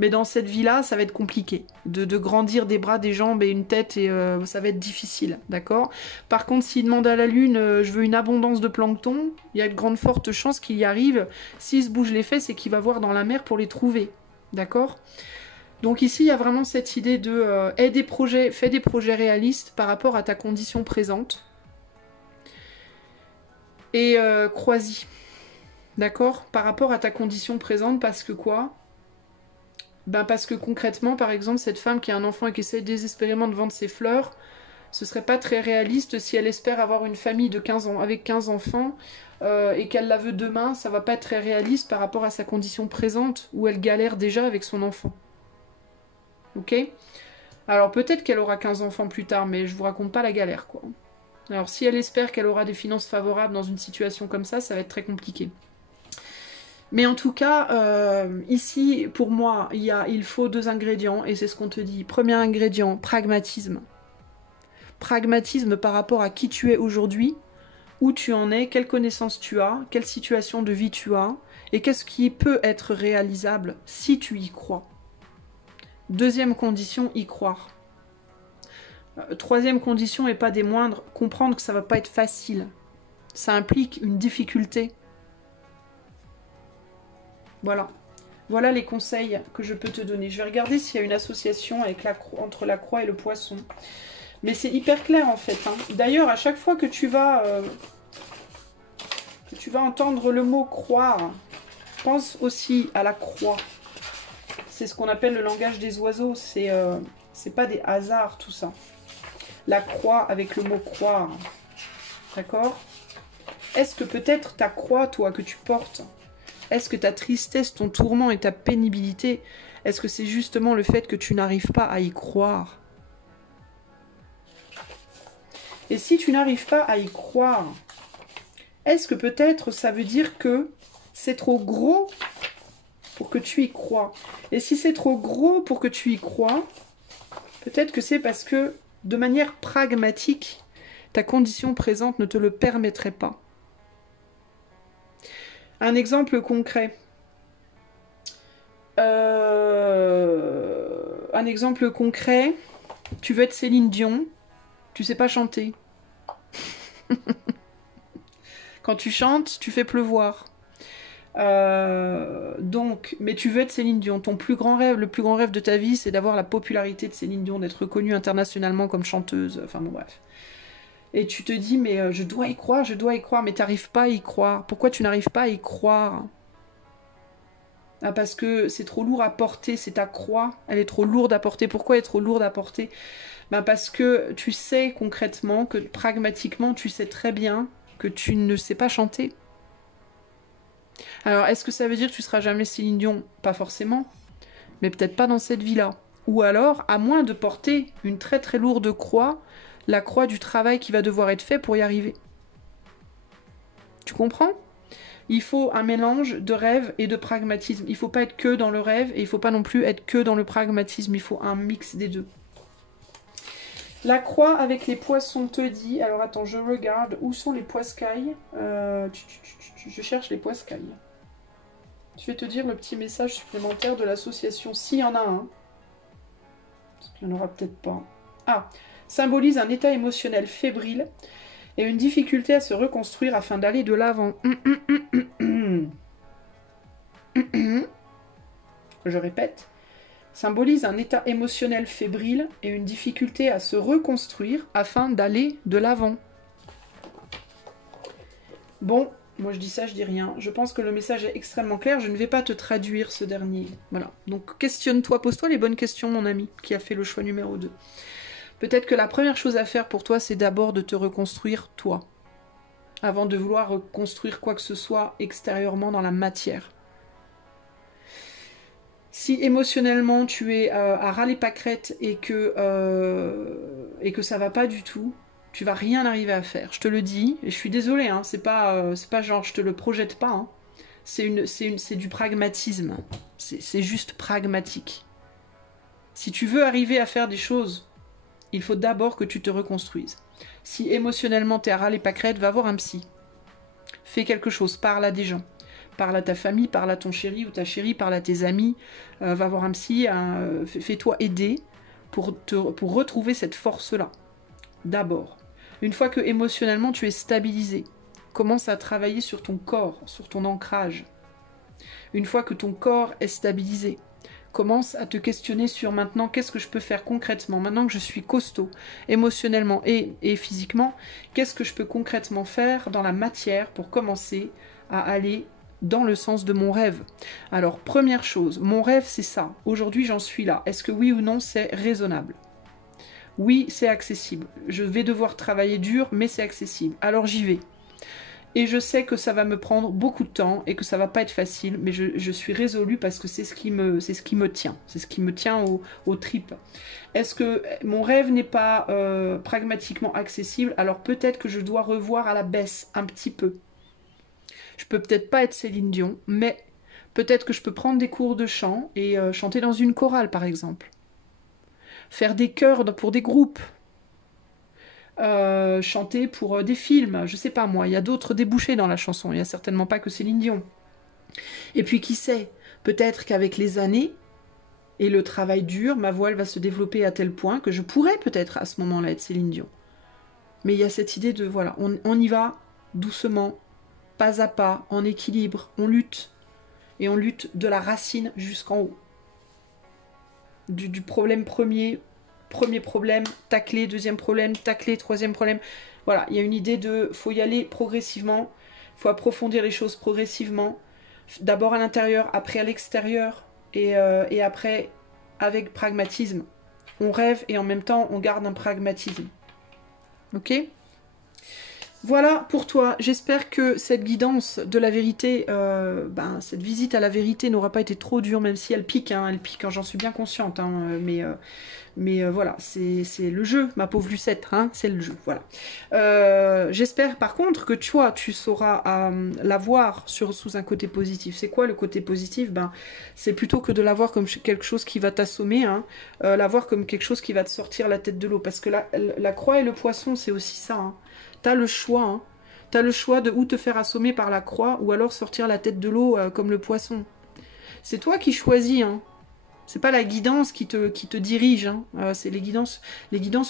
mais dans cette vie-là, ça va être compliqué. De grandir des bras, des jambes et une tête, et ça va être difficile. D'accord? Par contre, s'il demande à la lune, je veux une abondance de plancton, il y a de grandes fortes chances qu'il y arrive. S'il se bouge les fesses, c'est qu'il va voir dans la mer pour les trouver. D'accord? Donc ici, il y a vraiment cette idée de fais des projets réalistes par rapport à ta condition présente. Et crois-y. D'accord? Par rapport à ta condition présente, parce que quoi? Ben parce que concrètement, par exemple, cette femme qui a un enfant et qui essaie désespérément de vendre ses fleurs, ce serait pas très réaliste si elle espère avoir une famille de 15 ans, avec 15 enfants et qu'elle la veut demain, ça va pas être très réaliste par rapport à sa condition présente où elle galère déjà avec son enfant. Ok? Alors peut-être qu'elle aura 15 enfants plus tard, mais je vous raconte pas la galère, quoi. Alors si elle espère qu'elle aura des finances favorables dans une situation comme ça va être très compliqué. Mais en tout cas, ici, pour moi, il faut 2 ingrédients, et c'est ce qu'on te dit. Premier ingrédient, pragmatisme. Pragmatisme par rapport à qui tu es aujourd'hui, où tu en es, quelles connaissances tu as, quelle situation de vie tu as, et qu'est-ce qui peut être réalisable si tu y crois. Deuxième condition, y croire. Troisième condition, et pas des moindres, comprendre que ça va pas être facile. Ça implique une difficulté. Voilà. Voilà les conseils que je peux te donner. Je vais regarder s'il y a une association avec entre la croix et le poisson. Mais c'est hyper clair en fait. Hein. D'ailleurs, à chaque fois que tu vas entendre le mot croire, pense aussi à la croix. C'est ce qu'on appelle le langage des oiseaux. C'est pas des hasards tout ça. La croix avec le mot croire. D'accord? Est-ce que peut-être ta croix, toi, que tu portes, est-ce que ta tristesse, ton tourment et ta pénibilité, est-ce que c'est justement le fait que tu n'arrives pas à y croire? Et si tu n'arrives pas à y croire, est-ce que peut-être ça veut dire que c'est trop gros pour que tu y crois? Et si c'est trop gros pour que tu y crois, peut-être que c'est parce que, de manière pragmatique, ta condition présente ne te le permettrait pas. Un exemple concret. Un exemple concret, tu veux être Céline Dion, tu sais pas chanter. Quand tu chantes, tu fais pleuvoir. Donc, mais tu veux être Céline Dion. Ton plus grand rêve, le plus grand rêve de ta vie, c'est d'avoir la popularité de Céline Dion, d'être reconnue internationalement comme chanteuse. Enfin bon, bref. Et tu te dis, mais je dois y croire, mais t'arrives pas à y croire. Pourquoi tu n'arrives pas à y croire? Ah, parce que c'est trop lourd à porter, c'est ta croix, elle est trop lourde à porter. Pourquoi elle est trop lourde à porter? Ben parce que tu sais concrètement, que pragmatiquement, tu sais très bien que tu ne sais pas chanter. Alors, est-ce que ça veut dire que tu seras jamais Céline Dion? Pas forcément, mais peut-être pas dans cette vie-là. Ou alors, à moins de porter une très très lourde croix, la croix du travail qui va devoir être fait pour y arriver. Tu comprends? Il faut un mélange de rêve et de pragmatisme. Il ne faut pas être que dans le rêve et il ne faut pas non plus être que dans le pragmatisme. Il faut un mix des deux. La croix avec les poissons te dit... Alors attends, je regarde. Où sont les poiscailles? Je cherche les poiscailles. Je vais te dire le petit message supplémentaire de l'association. S'il y en a un. Parce qu'il n'y en aura peut-être pas. Ah, symbolise un état émotionnel fébrile et une difficulté à se reconstruire afin d'aller de l'avant. Je répète, symbolise un état émotionnel fébrile et une difficulté à se reconstruire afin d'aller de l'avant. Bon, Moi je dis ça, je dis rien. Je pense que le message est extrêmement clair. Je ne vais pas te traduire ce dernier. Voilà. Donc questionne-toi, pose-toi les bonnes questions, mon ami, qui a fait le choix numéro 2. Peut-être que la première chose à faire pour toi, c'est d'abord de te reconstruire toi. Avant de vouloir reconstruire quoi que ce soit extérieurement dans la matière. Si émotionnellement tu es à ras les pâquerettes et que ça va pas du tout, tu vas rien arriver à faire. Je te le dis, et je suis désolée, hein, c'est pas genre je te le projette pas. Hein. C'est du pragmatisme. C'est juste pragmatique. Si tu veux arriver à faire des choses, il faut d'abord que tu te reconstruises. Si émotionnellement t'es à ras les pâquerettes, va voir un psy. Fais quelque chose, parle à des gens. Parle à ta famille, parle à ton chéri ou ta chérie, parle à tes amis, va voir un psy, fais-toi aider pour retrouver cette force-là. D'abord. Une fois que émotionnellement tu es stabilisé, commence à travailler sur ton corps, sur ton ancrage. Une fois que ton corps est stabilisé, commence à te questionner sur maintenant qu'est-ce que je peux faire concrètement, maintenant que je suis costaud, émotionnellement et physiquement, qu'est-ce que je peux concrètement faire dans la matière pour commencer à aller dans le sens de mon rêve. Alors, première chose, mon rêve c'est ça. Aujourd'hui j'en suis là. Est-ce que oui ou non c'est raisonnable? Oui, c'est accessible. Je vais devoir travailler dur, mais c'est accessible. Alors j'y vais. Et je sais que ça va me prendre beaucoup de temps et que ça va pas être facile, mais je suis résolue parce que c'est ce qui me tient. C'est ce qui me tient aux tripes. Est-ce que mon rêve n'est pas pragmatiquement accessible? Alors peut-être que je dois revoir à la baisse un petit peu. Je peux peut-être pas être Céline Dion, mais peut-être que je peux prendre des cours de chant et chanter dans une chorale, par exemple. Faire des chœurs pour des groupes. Chanter pour des films, je sais pas moi. Il y a d'autres débouchés dans la chanson. Il n'y a certainement pas que Céline Dion. Et puis qui sait, peut-être qu'avec les années et le travail dur, ma voix elle va se développer à tel point que je pourrais peut-être à ce moment-là être Céline Dion. Mais il y a cette idée de, voilà, on y va doucement, pas à pas, en équilibre, on lutte. Et on lutte de la racine jusqu'en haut. Du problème premier problème, tacler, deuxième problème, tacler, troisième problème. Voilà, il y a une idée de, faut y aller progressivement, faut approfondir les choses progressivement. D'abord à l'intérieur, après à l'extérieur, et après avec pragmatisme. On rêve et en même temps on garde un pragmatisme. Ok ? Voilà pour toi, j'espère que cette guidance de la vérité, cette visite à la vérité n'aura pas été trop dure, même si elle pique, hein, j'en suis bien consciente, hein, mais voilà, c'est le jeu, ma pauvre Lucette, hein, c'est le jeu, voilà. J'espère par contre que toi, tu sauras la voir sous un côté positif. C'est quoi le côté positif? C'est plutôt que de la voir comme quelque chose qui va t'assommer, hein, la voir comme quelque chose qui va te sortir la tête de l'eau, parce que la croix et le poisson, c'est aussi ça, hein. T'as le choix, hein. T'as le choix de ou te faire assommer par la croix ou alors sortir la tête de l'eau comme le poisson. C'est toi qui choisis, hein. C'est pas la guidance qui te dirige, hein. C'est les guidances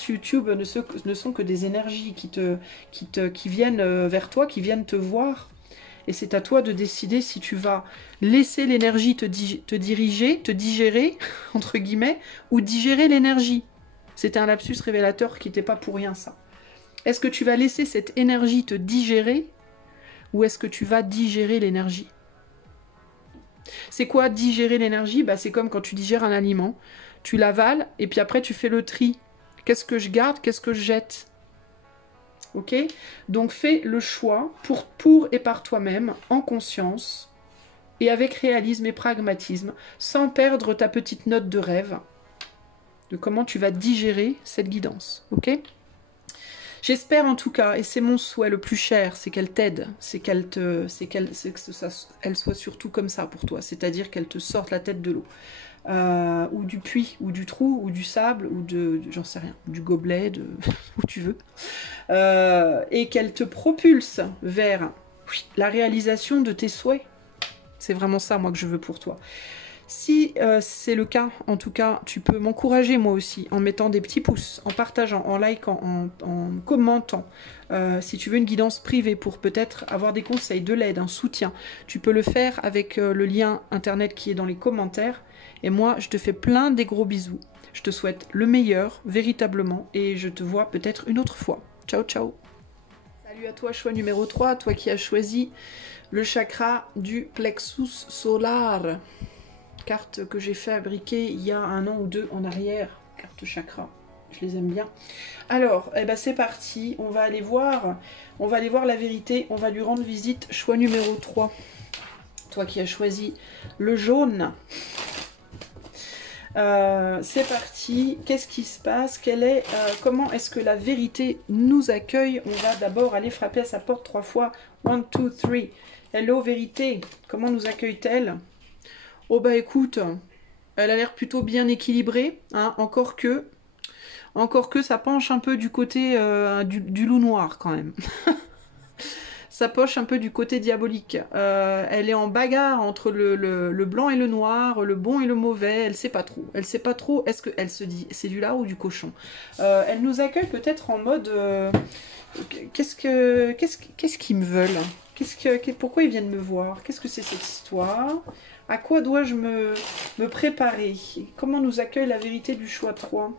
YouTube ne sont que des énergies qui viennent vers toi, qui viennent te voir. Et c'est à toi de décider si tu vas laisser l'énergie te diriger, te digérer, entre guillemets, ou digérer l'énergie. C'était un lapsus révélateur qui n'était pas pour rien, ça. Est-ce que tu vas laisser cette énergie te digérer ou est-ce que tu vas digérer l'énergie? C'est quoi digérer l'énergie? C'est comme quand tu digères un aliment. Tu l'avales et puis après tu fais le tri. Qu'est-ce que je garde? Qu'est-ce que je jette? Ok? Donc fais le choix pour et par toi-même, en conscience et avec réalisme et pragmatisme, sans perdre ta petite note de rêve de comment tu vas digérer cette guidance. Ok? J'espère en tout cas, et c'est mon souhait le plus cher, c'est qu'elle t'aide, elle soit surtout comme ça pour toi, c'est-à-dire qu'elle te sorte la tête de l'eau, ou du puits, ou du trou, ou du sable, ou j'en sais rien, du gobelet, où tu veux, et qu'elle te propulse vers la réalisation de tes souhaits. C'est vraiment ça, moi, que je veux pour toi. Si c'est le cas, en tout cas, tu peux m'encourager moi aussi en mettant des petits pouces, en partageant, en likant, en commentant. Si tu veux une guidance privée pour peut-être avoir des conseils, de l'aide, un soutien, tu peux le faire avec le lien internet qui est dans les commentaires. Et moi, je te fais plein des gros bisous. Je te souhaite le meilleur, véritablement, et je te vois peut-être une autre fois. Ciao, ciao! Salut à toi, choix numéro 3, toi qui as choisi le chakra du plexus solar. Carte que j'ai fabriquée il y a 1 an ou 2 en arrière. Carte chakra, je les aime bien. Alors, eh ben c'est parti, on va aller voir la vérité, on va lui rendre visite. Choix numéro 3, toi qui as choisi le jaune. C'est parti, qu'est-ce qui se passe? Comment est-ce que la vérité nous accueille? On va d'abord aller frapper à sa porte 3 fois. 1, 2, 3. Hello vérité, comment nous accueille-t-elle? Oh bah écoute, elle a l'air plutôt bien équilibrée, hein, encore que ça penche un peu du côté du loup noir quand même. Ça poche un peu du côté diabolique. Elle est en bagarre entre le blanc et le noir, le bon et le mauvais. Elle sait pas trop. Elle sait pas trop. Est-ce qu'elle se dit c'est du lard ou du cochon? Elle nous accueille peut-être en mode qu'est-ce qu'ils me veulent? Pourquoi ils viennent me voir? Qu'est-ce que c'est cette histoire? À quoi dois-je me préparer? Comment nous accueille la vérité du choix 3?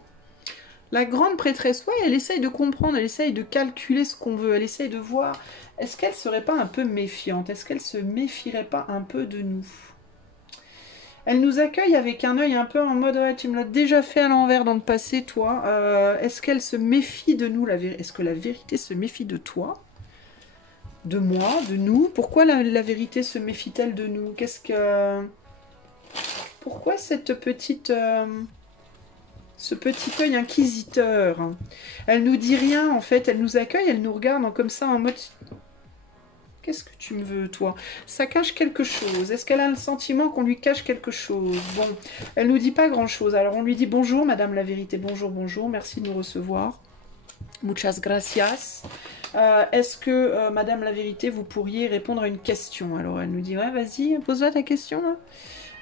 La grande prêtresse, ouais, elle essaye de comprendre, elle essaye de calculer ce qu'on veut, elle essaye de voir. Est-ce qu'elle serait pas un peu méfiante? Est-ce qu'elle se méfierait pas un peu de nous? Elle nous accueille avec un œil un peu en mode ouais, tu me l'as déjà fait à l'envers dans le passé, toi. Est-ce qu'elle se méfie de nous, la vérité? Est-ce que la vérité se méfie de toi? De moi? De nous? Pourquoi la vérité se méfie-t-elle de nous? Pourquoi cette petite... ce petit œil inquisiteur? Elle nous dit rien, en fait. Elle nous accueille, elle nous regarde comme ça, en mode... Qu'est-ce que tu me veux, toi? Ça cache quelque chose. Est-ce qu'elle a le sentiment qu'on lui cache quelque chose? Bon, elle nous dit pas grand-chose. Alors, on lui dit bonjour, madame la vérité. Bonjour, bonjour. Merci de nous recevoir. Muchas gracias. Est-ce que, madame la vérité, vous pourriez répondre à une question? Alors, elle nous dit, ouais, vas-y, pose-toi ta question, là.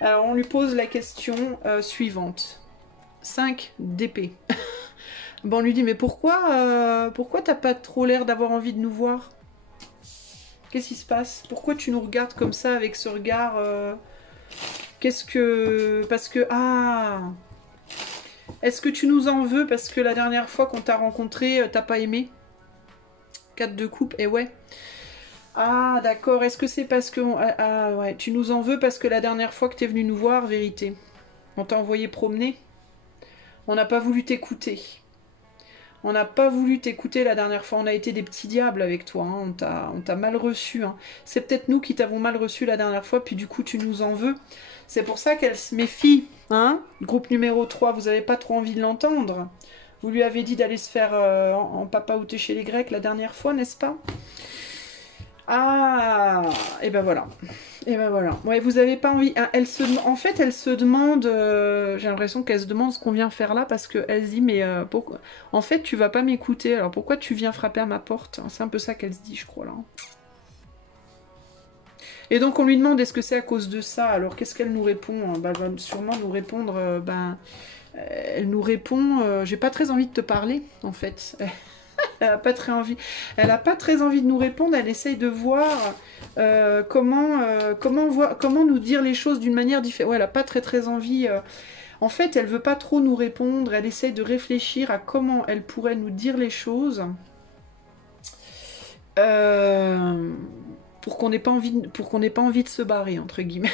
Alors, on lui pose la question suivante. 5 d'épée. Bon, on lui dit, mais pourquoi t'as pas trop l'air d'avoir envie de nous voir? Qu'est-ce qui se passe? Pourquoi tu nous regardes comme ça, avec ce regard Qu'est-ce que... Parce que... Ah! Est-ce que tu nous en veux parce que la dernière fois qu'on t'a rencontré, t'as pas aimé? 4 de coupe, et ouais. Ah, d'accord. Est-ce que c'est parce que... Ah, ouais. Tu nous en veux parce que la dernière fois que t'es venu nous voir, vérité, on t'a envoyé promener? On n'a pas voulu t'écouter. On n'a pas voulu t'écouter la dernière fois. On a été des petits diables avec toi. Hein. On t'a mal reçu. Hein. C'est peut-être nous qui t'avons mal reçu la dernière fois, puis du coup, tu nous en veux. C'est pour ça qu'elle se méfie. Hein. Groupe numéro 3, vous n'avez pas trop envie de l'entendre. Vous lui avez dit d'aller se faire en papaouter chez les Grecs la dernière fois, n'est-ce pas? Ah, et ben voilà. Et ben voilà. Ouais, vous avez pas envie. En fait, elle se demande. J'ai l'impression qu'elle se demande ce qu'on vient faire là parce qu'elle se dit mais pourquoi? En fait, tu vas pas m'écouter. Alors pourquoi tu viens frapper à ma porte? C'est un peu ça qu'elle se dit, je crois là. Et donc on lui demande est-ce que c'est à cause de ça? Alors qu'est-ce qu'elle nous répond? Bah, elle va sûrement nous répondre. Elle nous répond. J'ai pas très envie de te parler en fait. Elle n'a pas très envie. Elle a pas très envie de nous répondre. Elle essaye de voir comment nous dire les choses d'une manière différente. Ouais, elle n'a pas très envie. En fait, elle veut pas trop nous répondre. Elle essaye de réfléchir à comment elle pourrait nous dire les choses pour qu'on n'ait pas envie de se barrer entre guillemets.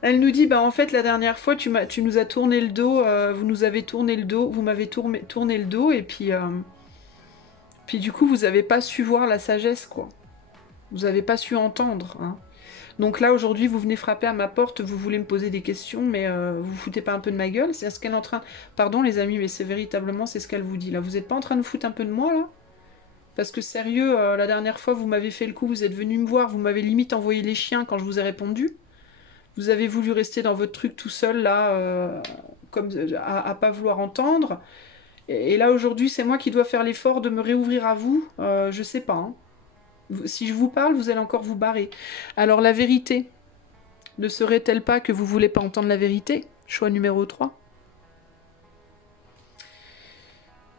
Elle nous dit, bah en fait la dernière fois tu nous as tourné le dos, vous nous avez tourné le dos, vous m'avez tourné le dos et puis du coup vous n'avez pas su voir la sagesse quoi. Vous n'avez pas su entendre. Hein. Donc là aujourd'hui vous venez frapper à ma porte, vous voulez me poser des questions mais vous vous foutez pas un peu de ma gueule? C'est ce qu'elle est en train... Pardon les amis mais c'est véritablement c'est ce qu'elle vous dit là. Vous n'êtes pas en train de foutre un peu de moi là? Parce que sérieux, la dernière fois vous m'avez fait le coup, vous êtes venu me voir, vous m'avez limite envoyé les chiens quand je vous ai répondu. Vous avez voulu rester dans votre truc tout seul, là, comme à pas vouloir entendre. Et là, aujourd'hui, c'est moi qui dois faire l'effort de me réouvrir à vous. Je sais pas. Hein. Si je vous parle, vous allez encore vous barrer. Alors, la vérité, ne serait-elle pas que vous voulez pas entendre la vérité? Choix numéro 3.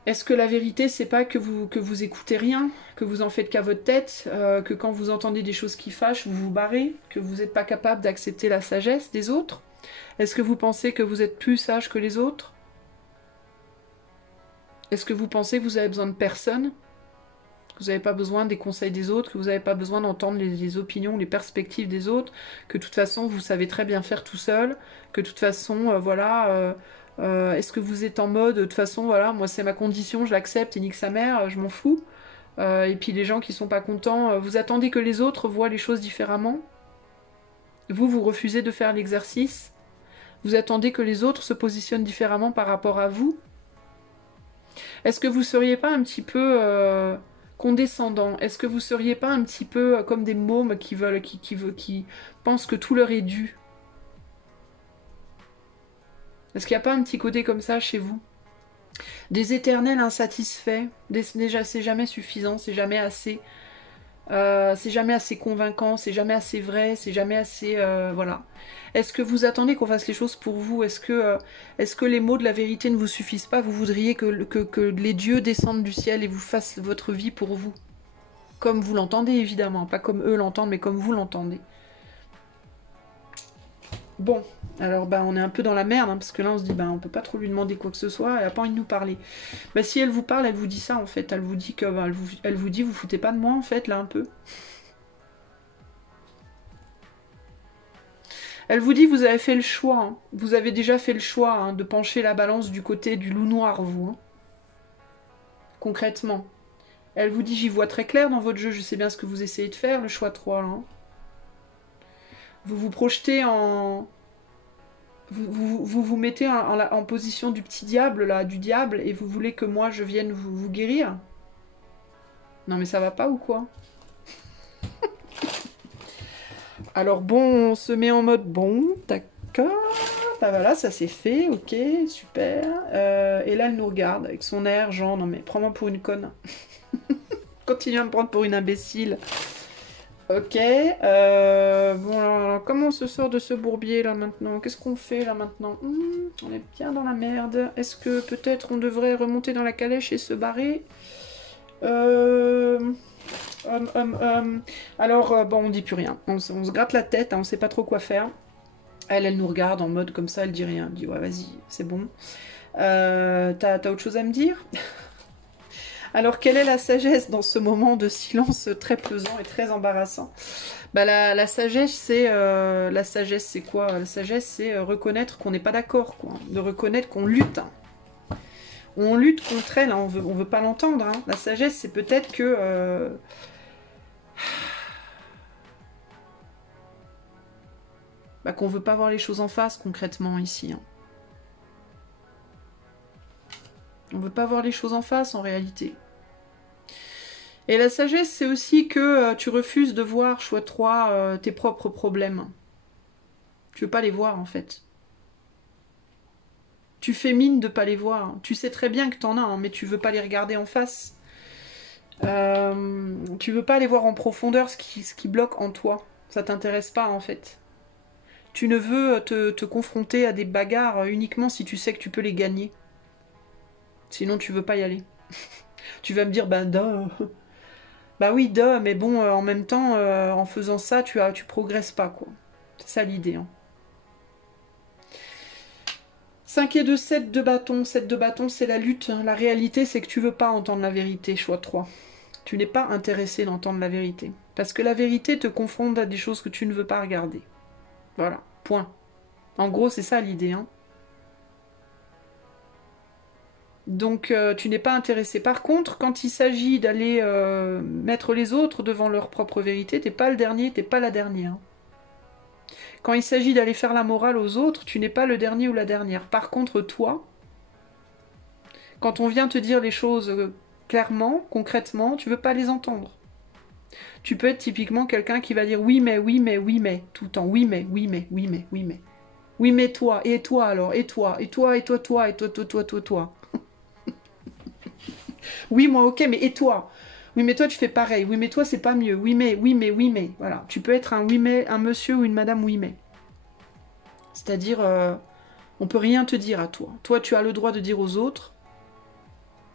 Est-ce que la vérité, c'est pas que vous écoutez rien, que vous en faites qu'à votre tête, que quand vous entendez des choses qui fâchent, vous vous barrez, que vous n'êtes pas capable d'accepter la sagesse des autres? Est-ce que vous pensez que vous êtes plus sage que les autres? Est-ce que vous pensez que vous avez besoin de personne? Que vous n'avez pas besoin des conseils des autres, que vous n'avez pas besoin d'entendre les opinions, les perspectives des autres, que de toute façon vous savez très bien faire tout seul, que de toute façon, est-ce que vous êtes en mode, de toute façon, voilà, moi c'est ma condition, je l'accepte et nique sa mère, je m'en fous. Et puis les gens qui sont pas contents, vous attendez que les autres voient les choses différemment. Vous refusez de faire l'exercice. Vous attendez que les autres se positionnent différemment par rapport à vous. Est-ce que vous seriez pas un petit peu condescendant? Est-ce que vous seriez pas un petit peu comme des mômes qui pensent que tout leur est dû? Est-ce qu'il n'y a pas un petit côté comme ça chez vous? Des éternels insatisfaits. Déjà, c'est jamais suffisant, c'est jamais assez. C'est jamais assez convaincant, c'est jamais assez vrai, c'est jamais assez... voilà. Est-ce que vous attendez qu'on fasse les choses pour vous? Est-ce que les mots de la vérité ne vous suffisent pas? Vous voudriez que les dieux descendent du ciel et vous fassent votre vie pour vous? Comme vous l'entendez, évidemment. Pas comme eux l'entendent, mais comme vous l'entendez. Bon, alors on est un peu dans la merde, hein, parce que là on se dit, on peut pas trop lui demander quoi que ce soit, elle a pas envie de nous parler. Si elle vous parle, elle vous dit ça en fait, elle vous dit que, elle vous dit, vous foutez pas de moi en fait, là un peu. Elle vous dit, vous avez fait le choix, hein. Vous avez déjà fait le choix hein, de pencher la balance du côté du loup noir, vous. Hein. Concrètement. Elle vous dit, j'y vois très clair dans votre jeu, je sais bien ce que vous essayez de faire, le choix 3, là. Hein. Vous vous projetez en... Vous mettez en position du petit diable, là, du diable, et vous voulez que moi, je vienne vous guérir? Non mais ça va pas ou quoi? Alors bon, on se met en mode bon, d'accord. Voilà, ça c'est fait, ok, super. Et là, elle nous regarde avec son air, genre, non mais prends-moi pour une conne. Continue à me prendre pour une imbécile. Ok, bon alors, comment on se sort de ce bourbier là maintenant? Qu'est-ce qu'on fait là maintenant? On est bien dans la merde. Est-ce que peut-être on devrait remonter dans la calèche et se barrer? Alors, bon, on dit plus rien. On se gratte la tête, hein, on sait pas trop quoi faire. Elle nous regarde en mode comme ça, elle dit rien. Elle dit ouais, vas-y, c'est bon. T'as autre chose à me dire? Alors, quelle est la sagesse dans ce moment de silence très pesant et très embarrassant? La sagesse, c'est quoi? La sagesse, c'est reconnaître qu'on n'est pas d'accord, quoi. De reconnaître qu'on lutte. On lutte contre elle, hein. On veut pas l'entendre. Hein. La sagesse, c'est peut-être que... qu'on veut pas voir les choses en face, concrètement, ici. Hein. On veut pas voir les choses en face, en réalité. Et la sagesse, c'est aussi que tu refuses de voir, choix 3, tes propres problèmes. Tu veux pas les voir, en fait. Tu fais mine de pas les voir. Tu sais très bien que t'en as, hein, mais tu veux pas les regarder en face. Tu veux pas aller voir en profondeur ce qui bloque en toi. Ça t'intéresse pas, en fait. Tu ne veux te confronter à des bagarres uniquement si tu sais que tu peux les gagner. Sinon, tu veux pas y aller. Tu vas me dire, duh. Bah oui, duh, mais bon, en même temps, en faisant ça, tu progresses pas, quoi. C'est ça l'idée. Hein. 5 et 2, 7 de bâton. 7 de bâton, c'est la lutte. La réalité, c'est que tu veux pas entendre la vérité, choix 3. Tu n'es pas intéressé d'entendre la vérité. Parce que la vérité te confronte à des choses que tu ne veux pas regarder. Voilà, point. En gros, c'est ça l'idée. Hein. Donc, tu n'es pas intéressé. Par contre, quand il s'agit d'aller mettre les autres devant leur propre vérité, t'es pas le dernier, t'es pas la dernière. Quand il s'agit d'aller faire la morale aux autres, tu n'es pas le dernier ou la dernière. Par contre, toi, quand on vient te dire les choses clairement, concrètement, tu veux pas les entendre. Tu peux être typiquement quelqu'un qui va dire oui mais, oui mais, oui mais, tout le temps, oui mais, oui mais, oui mais, oui mais. Oui mais toi, et toi alors, et toi, et toi, et toi, toi, et toi, toi, toi, toi, toi. Oui moi ok, mais et toi? Oui mais toi tu fais pareil, oui mais toi c'est pas mieux, oui mais, oui mais, oui mais. Voilà, tu peux être un oui mais, un monsieur ou une madame oui mais. C'est-à-dire, on peut rien te dire à toi. Toi tu as le droit de dire aux autres,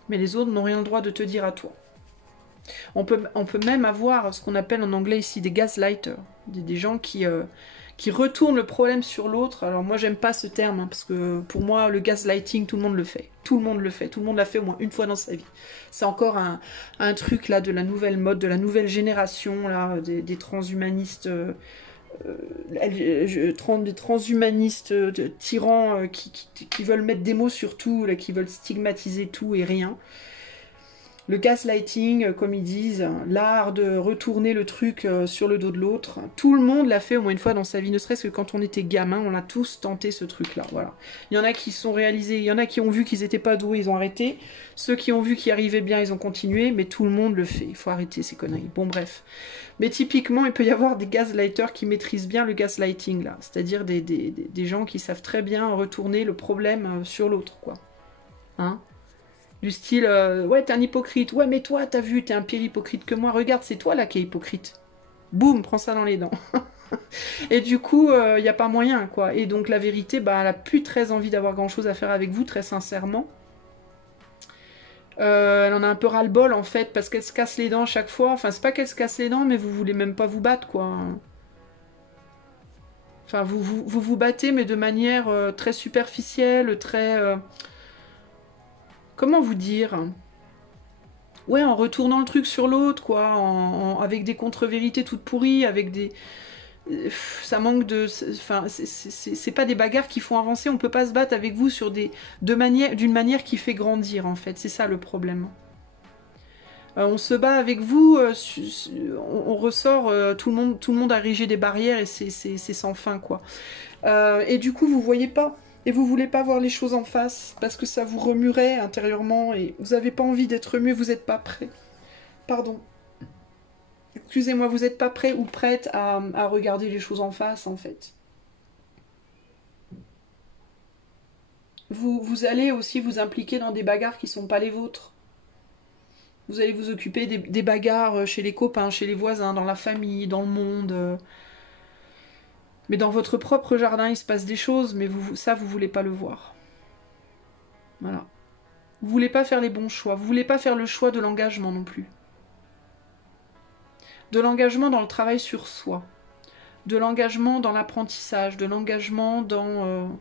mais les autres n'ont rien le droit de te dire à toi. On peut même avoir ce qu'on appelle en anglais ici des gaslighters, des gens qui qui retourne le problème sur l'autre. Alors moi j'aime pas ce terme, hein, parce que pour moi le gaslighting, tout le monde le fait. Tout le monde le fait, tout le monde l'a fait au moins une fois dans sa vie. C'est encore un truc là de la nouvelle mode, de la nouvelle génération, là, des transhumanistes, des transhumanistes tyrans qui veulent mettre des mots sur tout, là, qui veulent stigmatiser tout et rien. Le gaslighting, comme ils disent, l'art de retourner le truc sur le dos de l'autre. Tout le monde l'a fait au moins une fois dans sa vie, ne serait-ce que quand on était gamin, on a tous tenté ce truc-là. Voilà. Il y en a qui sont réalisés, il y en a qui ont vu qu'ils n'étaient pas doués, ils ont arrêté. Ceux qui ont vu qu'ils arrivaient bien, ils ont continué, mais tout le monde le fait. Il faut arrêter ces conneries. Bon, bref. Mais typiquement, il peut y avoir des gaslighters qui maîtrisent bien le gaslighting, là. C'est-à-dire des gens qui savent très bien retourner le problème sur l'autre, quoi. Hein ? Du style, ouais, t'es un hypocrite. Ouais, mais toi, t'as vu, t'es un pire hypocrite que moi. Regarde, c'est toi là qui es hypocrite. Boum, prends ça dans les dents. Et du coup, il n'y a pas moyen, quoi. Et donc, la vérité, bah, elle a plus très envie d'avoir grand-chose à faire avec vous, très sincèrement. Elle en a un peu ras-le-bol, en fait, parce qu'elle se casse les dents chaque fois. Enfin, c'est pas qu'elle se casse les dents, mais vous voulez même pas vous battre, quoi. Enfin, vous battez, mais de manière très superficielle, très... comment vous dire ? Ouais, en retournant le truc sur l'autre, quoi, avec des contre-vérités toutes pourries, avec des... ça manque de... Enfin, c'est pas des bagarres qui font avancer, on peut pas se battre avec vous sur d'une manière qui fait grandir, en fait, c'est ça le problème. On se bat avec vous, on ressort, tout le monde a érigé des barrières et c'est sans fin, quoi. Et du coup, vous voyez pas. Et vous voulez pas voir les choses en face, parce que ça vous remuerait intérieurement, et vous avez pas envie d'être remué, vous êtes pas prêt. Pardon. Excusez-moi, vous n'êtes pas prêt ou prête à regarder les choses en face, en fait. Vous allez aussi vous impliquer dans des bagarres qui sont pas les vôtres. Vous allez vous occuper des bagarres chez les copains, chez les voisins, dans la famille, dans le monde. Mais dans votre propre jardin, il se passe des choses, mais ça, vous voulez pas le voir. Voilà. Vous voulez pas faire les bons choix. Vous voulez pas faire le choix de l'engagement non plus. De l'engagement dans le travail sur soi. De l'engagement dans l'apprentissage. De l'engagement dans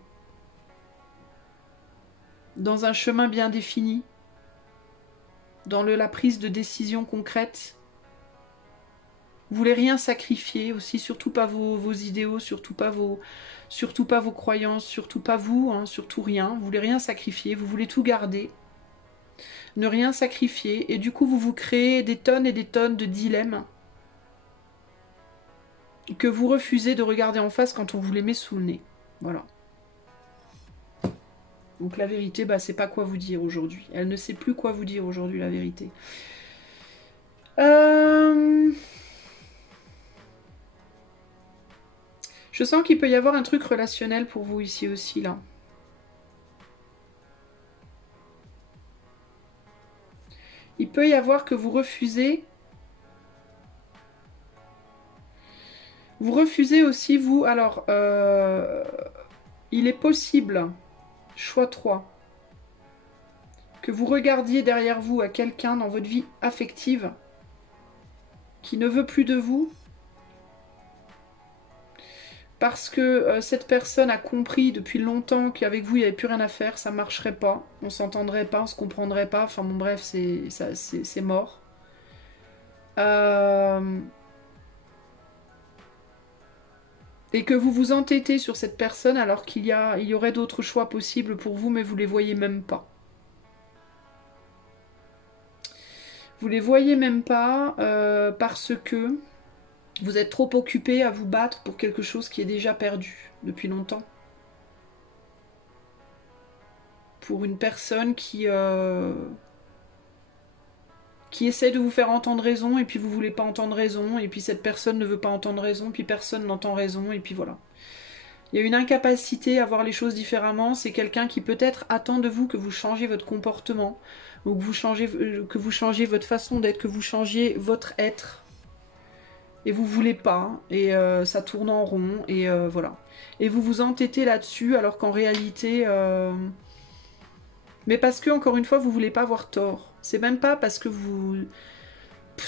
un chemin bien défini. Dans la prise de décision concrète. Vous voulez rien sacrifier aussi, surtout pas vos idéaux, surtout pas vos croyances, surtout pas vous, hein, surtout rien. Vous voulez rien sacrifier, vous voulez tout garder. Ne rien sacrifier, et du coup vous vous créez des tonnes et des tonnes de dilemmes que vous refusez de regarder en face quand on vous les met sous le nez. Voilà. Donc la vérité, bah, c'est pas quoi vous dire aujourd'hui. Elle ne sait plus quoi vous dire aujourd'hui, la vérité. Je sens qu'il peut y avoir un truc relationnel pour vous ici aussi, là. Il peut y avoir que vous refusez... Vous refusez aussi, vous... Alors, il est possible, choix 3, que vous regardiez derrière vous à quelqu'un dans votre vie affective qui ne veut plus de vous parce que cette personne a compris depuis longtemps qu'avec vous, il n'y avait plus rien à faire, ça ne marcherait pas, on ne s'entendrait pas, on ne se comprendrait pas, enfin bon bref, c'est mort. Et que vous vous entêtez sur cette personne alors qu'il y aurait d'autres choix possibles pour vous, mais vous ne les voyez même pas. Vous les voyez même pas parce que vous êtes trop occupé à vous battre pour quelque chose qui est déjà perdu depuis longtemps. Pour une personne qui essaie de vous faire entendre raison, et puis vous voulez pas entendre raison, et puis cette personne ne veut pas entendre raison, puis personne n'entend raison, et puis voilà. Il y a une incapacité à voir les choses différemment, c'est quelqu'un qui peut-être attend de vous que vous changiez votre comportement, ou que vous changiez votre façon d'être, que vous changiez votre être. Et vous voulez pas, et ça tourne en rond, et voilà. Et vous vous entêtez là-dessus, alors qu'en réalité... Mais parce que, encore une fois, vous voulez pas avoir tort. C'est même pas parce que vous...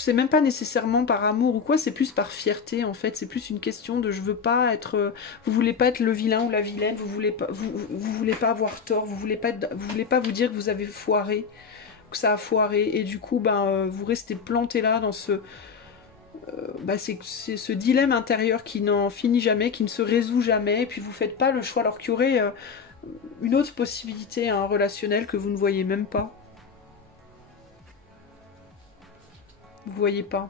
c'est même pas nécessairement par amour ou quoi, c'est plus par fierté en fait. C'est plus une question de je veux pas être, vous voulez pas être le vilain ou la vilaine, vous voulez pas avoir tort, vous voulez pas vous dire que vous avez foiré, que ça a foiré, et du coup ben vous restez planté là dans ce, c'est ce dilemme intérieur qui n'en finit jamais, qui ne se résout jamais, et puis vous faites pas le choix alors qu'il y aurait une autre possibilité hein, relationnelle que vous ne voyez même pas. Vous voyez pas.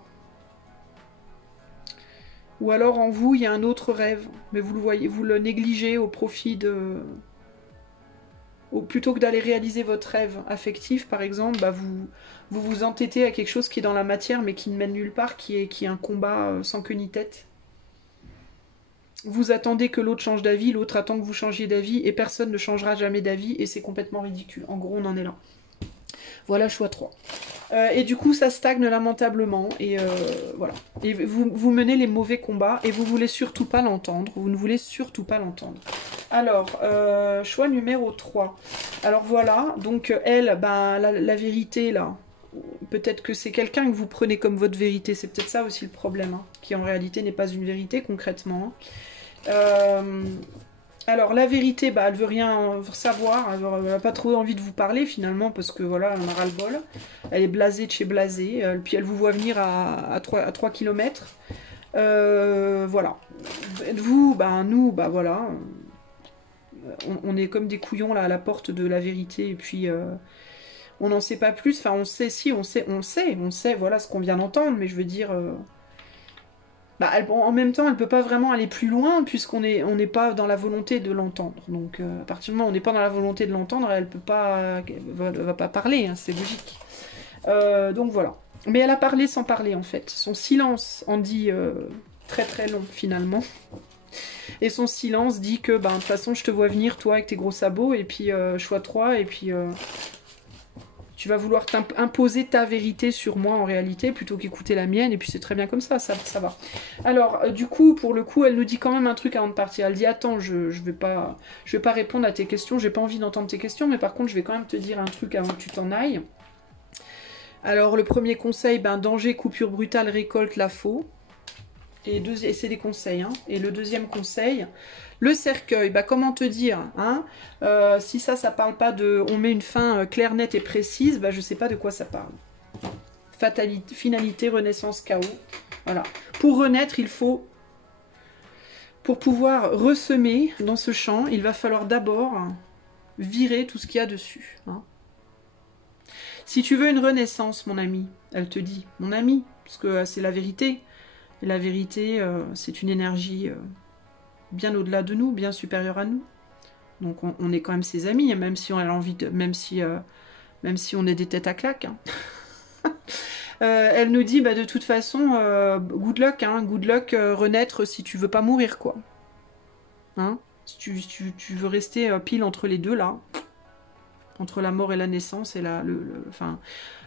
Ou alors en vous, il y a un autre rêve, mais vous le voyez, vous le négligez au profit de... Plutôt que d'aller réaliser votre rêve affectif, par exemple, bah vous entêtez à quelque chose qui est dans la matière, mais qui ne mène nulle part, qui est un combat sans queue ni tête. Vous attendez que l'autre change d'avis, l'autre attend que vous changiez d'avis, et personne ne changera jamais d'avis, et c'est complètement ridicule. En gros, on en est là. Voilà, choix 3. Et du coup, ça stagne lamentablement. Et voilà. Et vous menez les mauvais combats et vous voulez surtout pas l'entendre. Vous ne voulez surtout pas l'entendre. Alors, choix numéro 3. Alors voilà, donc elle, ben, la vérité, là, peut-être que c'est quelqu'un que vous prenez comme votre vérité. C'est peut-être ça aussi le problème, hein, qui en réalité n'est pas une vérité concrètement. Alors la vérité, bah, elle veut rien savoir, elle n'a pas trop envie de vous parler finalement parce que voilà, elle en a ras le bol. Elle est blasée de chez blasée, puis elle vous voit venir à 3 km. Voilà. Vous, bah, nous, bah voilà. On est comme des couillons là à la porte de la vérité et puis on n'en sait pas plus. Enfin, on sait, si, on sait, voilà ce qu'on vient d'entendre, mais je veux dire. Bah, en même temps, elle peut pas vraiment aller plus loin puisqu'on n'est pas dans la volonté de l'entendre. Donc, à partir du moment où on n'est pas dans la volonté de l'entendre, elle peut pas, va pas parler, hein, c'est logique. Donc voilà. Mais elle a parlé sans parler en fait. Son silence en dit très très long finalement. Et son silence dit que, bah, de toute façon, je te vois venir toi avec tes gros sabots et puis choix 3 et puis tu vas vouloir imposer ta vérité sur moi en réalité plutôt qu'écouter la mienne et puis c'est très bien comme ça va. Alors du coup, pour le coup, elle nous dit quand même un truc avant de partir. Elle dit attends, je vais pas répondre à tes questions, j'ai pas envie d'entendre tes questions, mais par contre je vais quand même te dire un truc avant que tu t'en ailles. Alors le premier conseil, ben, danger, coupure brutale, récolte la faux. Et c'est des conseils. Hein. Et le deuxième conseil, le cercueil, bah, comment te dire hein, si ça parle pas de... On met une fin claire, nette et précise, bah, je sais pas de quoi ça parle. Fatalité, finalité, renaissance, chaos. Voilà. Pour renaître, il faut... Pour pouvoir ressemer dans ce champ, il va falloir d'abord virer tout ce qu'il y a dessus. Hein. Si tu veux une renaissance, mon ami, elle te dit, mon ami, parce que c'est la vérité. Et la vérité, c'est une énergie bien au-delà de nous, bien supérieure à nous. Donc on est quand même ses amis, même si on a envie de, même si on est des têtes à claques. Hein. Elle nous dit, bah, de toute façon, good luck, hein, good luck, renaître si tu veux pas mourir, quoi. Hein, si tu veux rester pile entre les deux, là, entre la mort et la naissance, et enfin...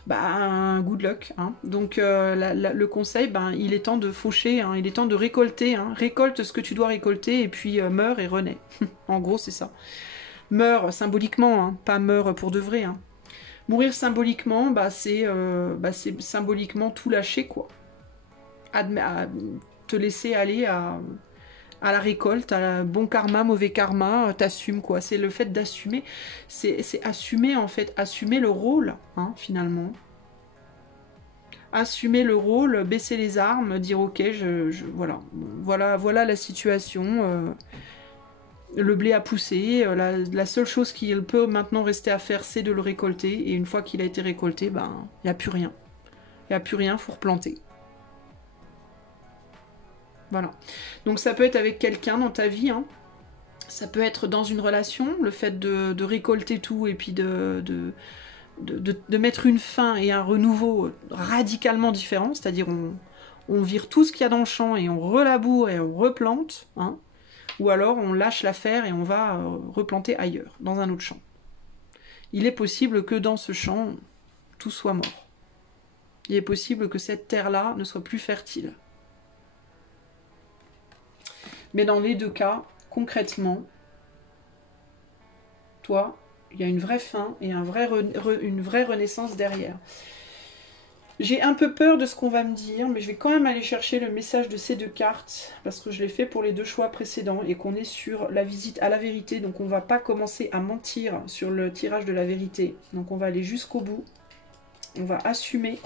Bah, good luck. Hein. Donc, le conseil, ben, il est temps de faucher, hein, il est temps de récolter. Hein. Récolte ce que tu dois récolter et puis meurs et renais. En gros, c'est ça. Meurs symboliquement, hein, pas meurs pour de vrai. Hein. Mourir symboliquement, bah, c'est symboliquement tout lâcher, quoi. À te laisser aller à la récolte, à la bon karma, mauvais karma, t'assumes, quoi. C'est le fait d'assumer, c'est assumer, en fait, assumer le rôle, hein, finalement. Assumer le rôle, baisser les armes, dire ok, voilà la situation, le blé a poussé, la seule chose qu'il peut maintenant rester à faire, c'est de le récolter, et une fois qu'il a été récolté, ben, il n'y a plus rien. Il n'y a plus rien, faut replanter. Voilà. Donc ça peut être avec quelqu'un dans ta vie, hein. Ça peut être dans une relation, le fait de récolter tout et puis de mettre une fin et un renouveau radicalement différent, c'est-à-dire on vire tout ce qu'il y a dans le champ et on relaboure et on replante, hein, ou alors on lâche l'affaire et on va replanter ailleurs, dans un autre champ. Il est possible que dans ce champ, tout soit mort. Il est possible que cette terre-là ne soit plus fertile. Mais dans les deux cas, concrètement, toi, il y a une vraie fin et une vraie renaissance derrière. J'ai un peu peur de ce qu'on va me dire, mais je vais quand même aller chercher le message de ces deux cartes, parce que je l'ai fait pour les deux choix précédents, et qu'on est sur la visite à la vérité, donc on va pas commencer à mentir sur le tirage de la vérité. Donc on va aller jusqu'au bout, on va assumer,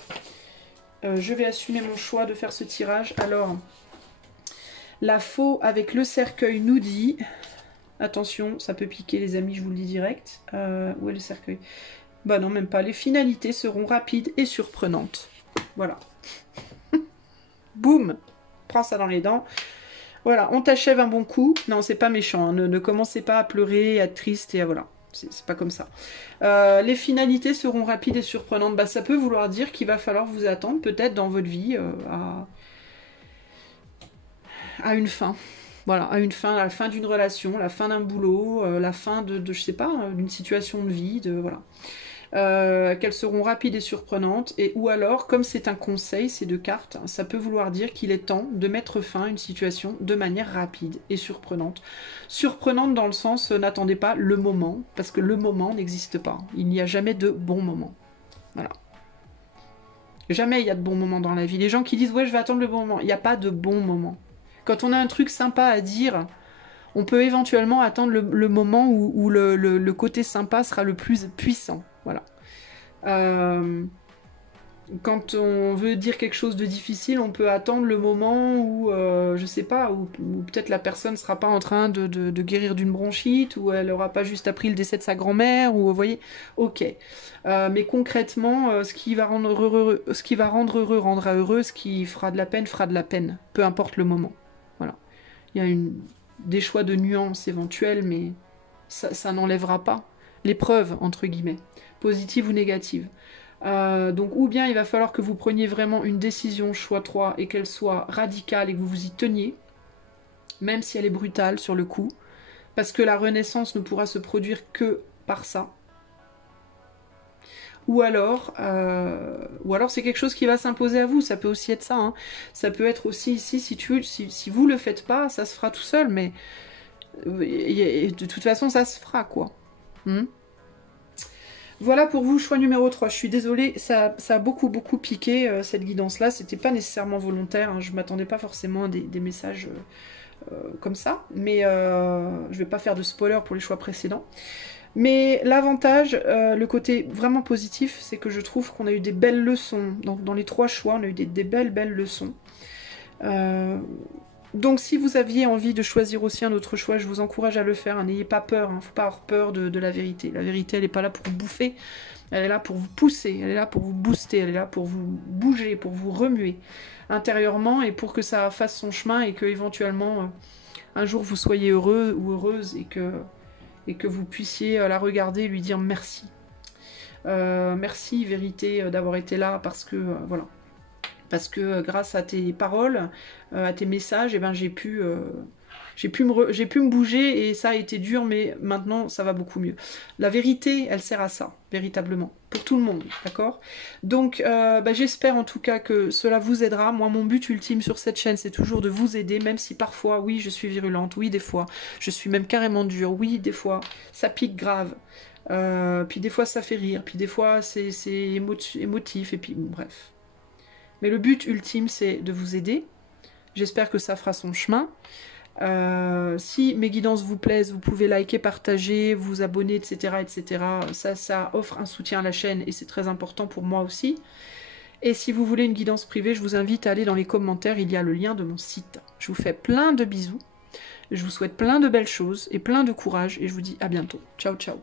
je vais assumer mon choix de faire ce tirage. Alors, la faux avec le cercueil nous dit, attention, ça peut piquer les amis, je vous le dis direct, où est le cercueil ? Bah non, même pas. Les finalités seront rapides et surprenantes. Voilà. Boum. Prends ça dans les dents. Voilà, on t'achève un bon coup. Non, c'est pas méchant. Hein. Ne commencez pas à pleurer, à être triste et à voilà. C'est pas comme ça. Les finalités seront rapides et surprenantes. Bah, ça peut vouloir dire qu'il va falloir vous attendre peut-être dans votre vie à une fin. Voilà, à une fin, à la fin d'une relation, la fin d'un boulot, la fin de je sais pas, d'une situation de vie, voilà. Qu'elles seront rapides et surprenantes, et ou alors, comme c'est un conseil, ces deux cartes, ça peut vouloir dire qu'il est temps de mettre fin à une situation de manière rapide et surprenante. Surprenante dans le sens, n'attendez pas le moment, parce que le moment n'existe pas. Il n'y a jamais de bon moment. Voilà. Jamais il y a de bons moments dans la vie. Les gens qui disent « ouais, je vais attendre le bon moment », il n'y a pas de bon moment. Quand on a un truc sympa à dire, on peut éventuellement attendre le moment où le côté sympa sera le plus puissant. Voilà. Quand on veut dire quelque chose de difficile, on peut attendre le moment où, je sais pas, où peut-être la personne sera pas en train de guérir d'une bronchite, ou elle aura pas juste appris le décès de sa grand-mère, ou vous voyez, ok. Mais concrètement, ce qui va rendre heureux rendra heureux, ce qui fera de la peine, peu importe le moment. Voilà. Il y a des choix de nuances éventuels, mais ça n'enlèvera pas l'épreuve, entre guillemets, positive ou négative. Donc ou bien il va falloir que vous preniez vraiment une décision choix 3 et qu'elle soit radicale et que vous vous y teniez, même si elle est brutale sur le coup, parce que la renaissance ne pourra se produire que par ça. Ou alors c'est quelque chose qui va s'imposer à vous, ça peut aussi être ça, hein. Ça peut être aussi ici, si vous le faites pas, ça se fera tout seul, mais de toute façon ça se fera, quoi. Voilà pour vous, choix numéro 3. Je suis désolée, ça a beaucoup piqué cette guidance-là. C'était pas nécessairement volontaire, hein. Je m'attendais pas forcément à des messages comme ça. Mais je vais pas faire de spoiler pour les choix précédents. Mais l'avantage, le côté vraiment positif, c'est que je trouve qu'on a eu des belles leçons. Dans les 3 choix, on a eu des belles leçons. Donc si vous aviez envie de choisir aussi un autre choix, je vous encourage à le faire, hein. N'ayez pas peur, hein. Faut pas avoir peur de la vérité. La vérité, elle n'est pas là pour vous bouffer, elle est là pour vous pousser, elle est là pour vous booster, elle est là pour vous bouger, pour vous remuer intérieurement, et pour que ça fasse son chemin, et que éventuellement un jour vous soyez heureux ou heureuse, et que vous puissiez la regarder et lui dire merci. Merci vérité d'avoir été là, parce que voilà. Parce que grâce à tes paroles, à tes messages, eh ben, j'ai pu me bouger, et ça a été dur, mais maintenant ça va beaucoup mieux. La vérité, elle sert à ça, véritablement, pour tout le monde, d'accord? Donc j'espère en tout cas que cela vous aidera. Moi, mon but ultime sur cette chaîne, c'est toujours de vous aider, même si parfois, oui, je suis virulente, oui, des fois, je suis même carrément dure, oui, des fois, ça pique grave. Puis des fois ça fait rire, puis des fois c'est émotif, et puis bon, bref. Mais le but ultime, c'est de vous aider. J'espère que ça fera son chemin. Si mes guidances vous plaisent, vous pouvez liker, partager, vous abonner, etc. etc. Ça offre un soutien à la chaîne, et c'est très important pour moi aussi. Et si vous voulez une guidance privée, je vous invite à aller dans les commentaires, il y a le lien de mon site. Je vous fais plein de bisous. Je vous souhaite plein de belles choses et plein de courage, et je vous dis à bientôt. Ciao, ciao.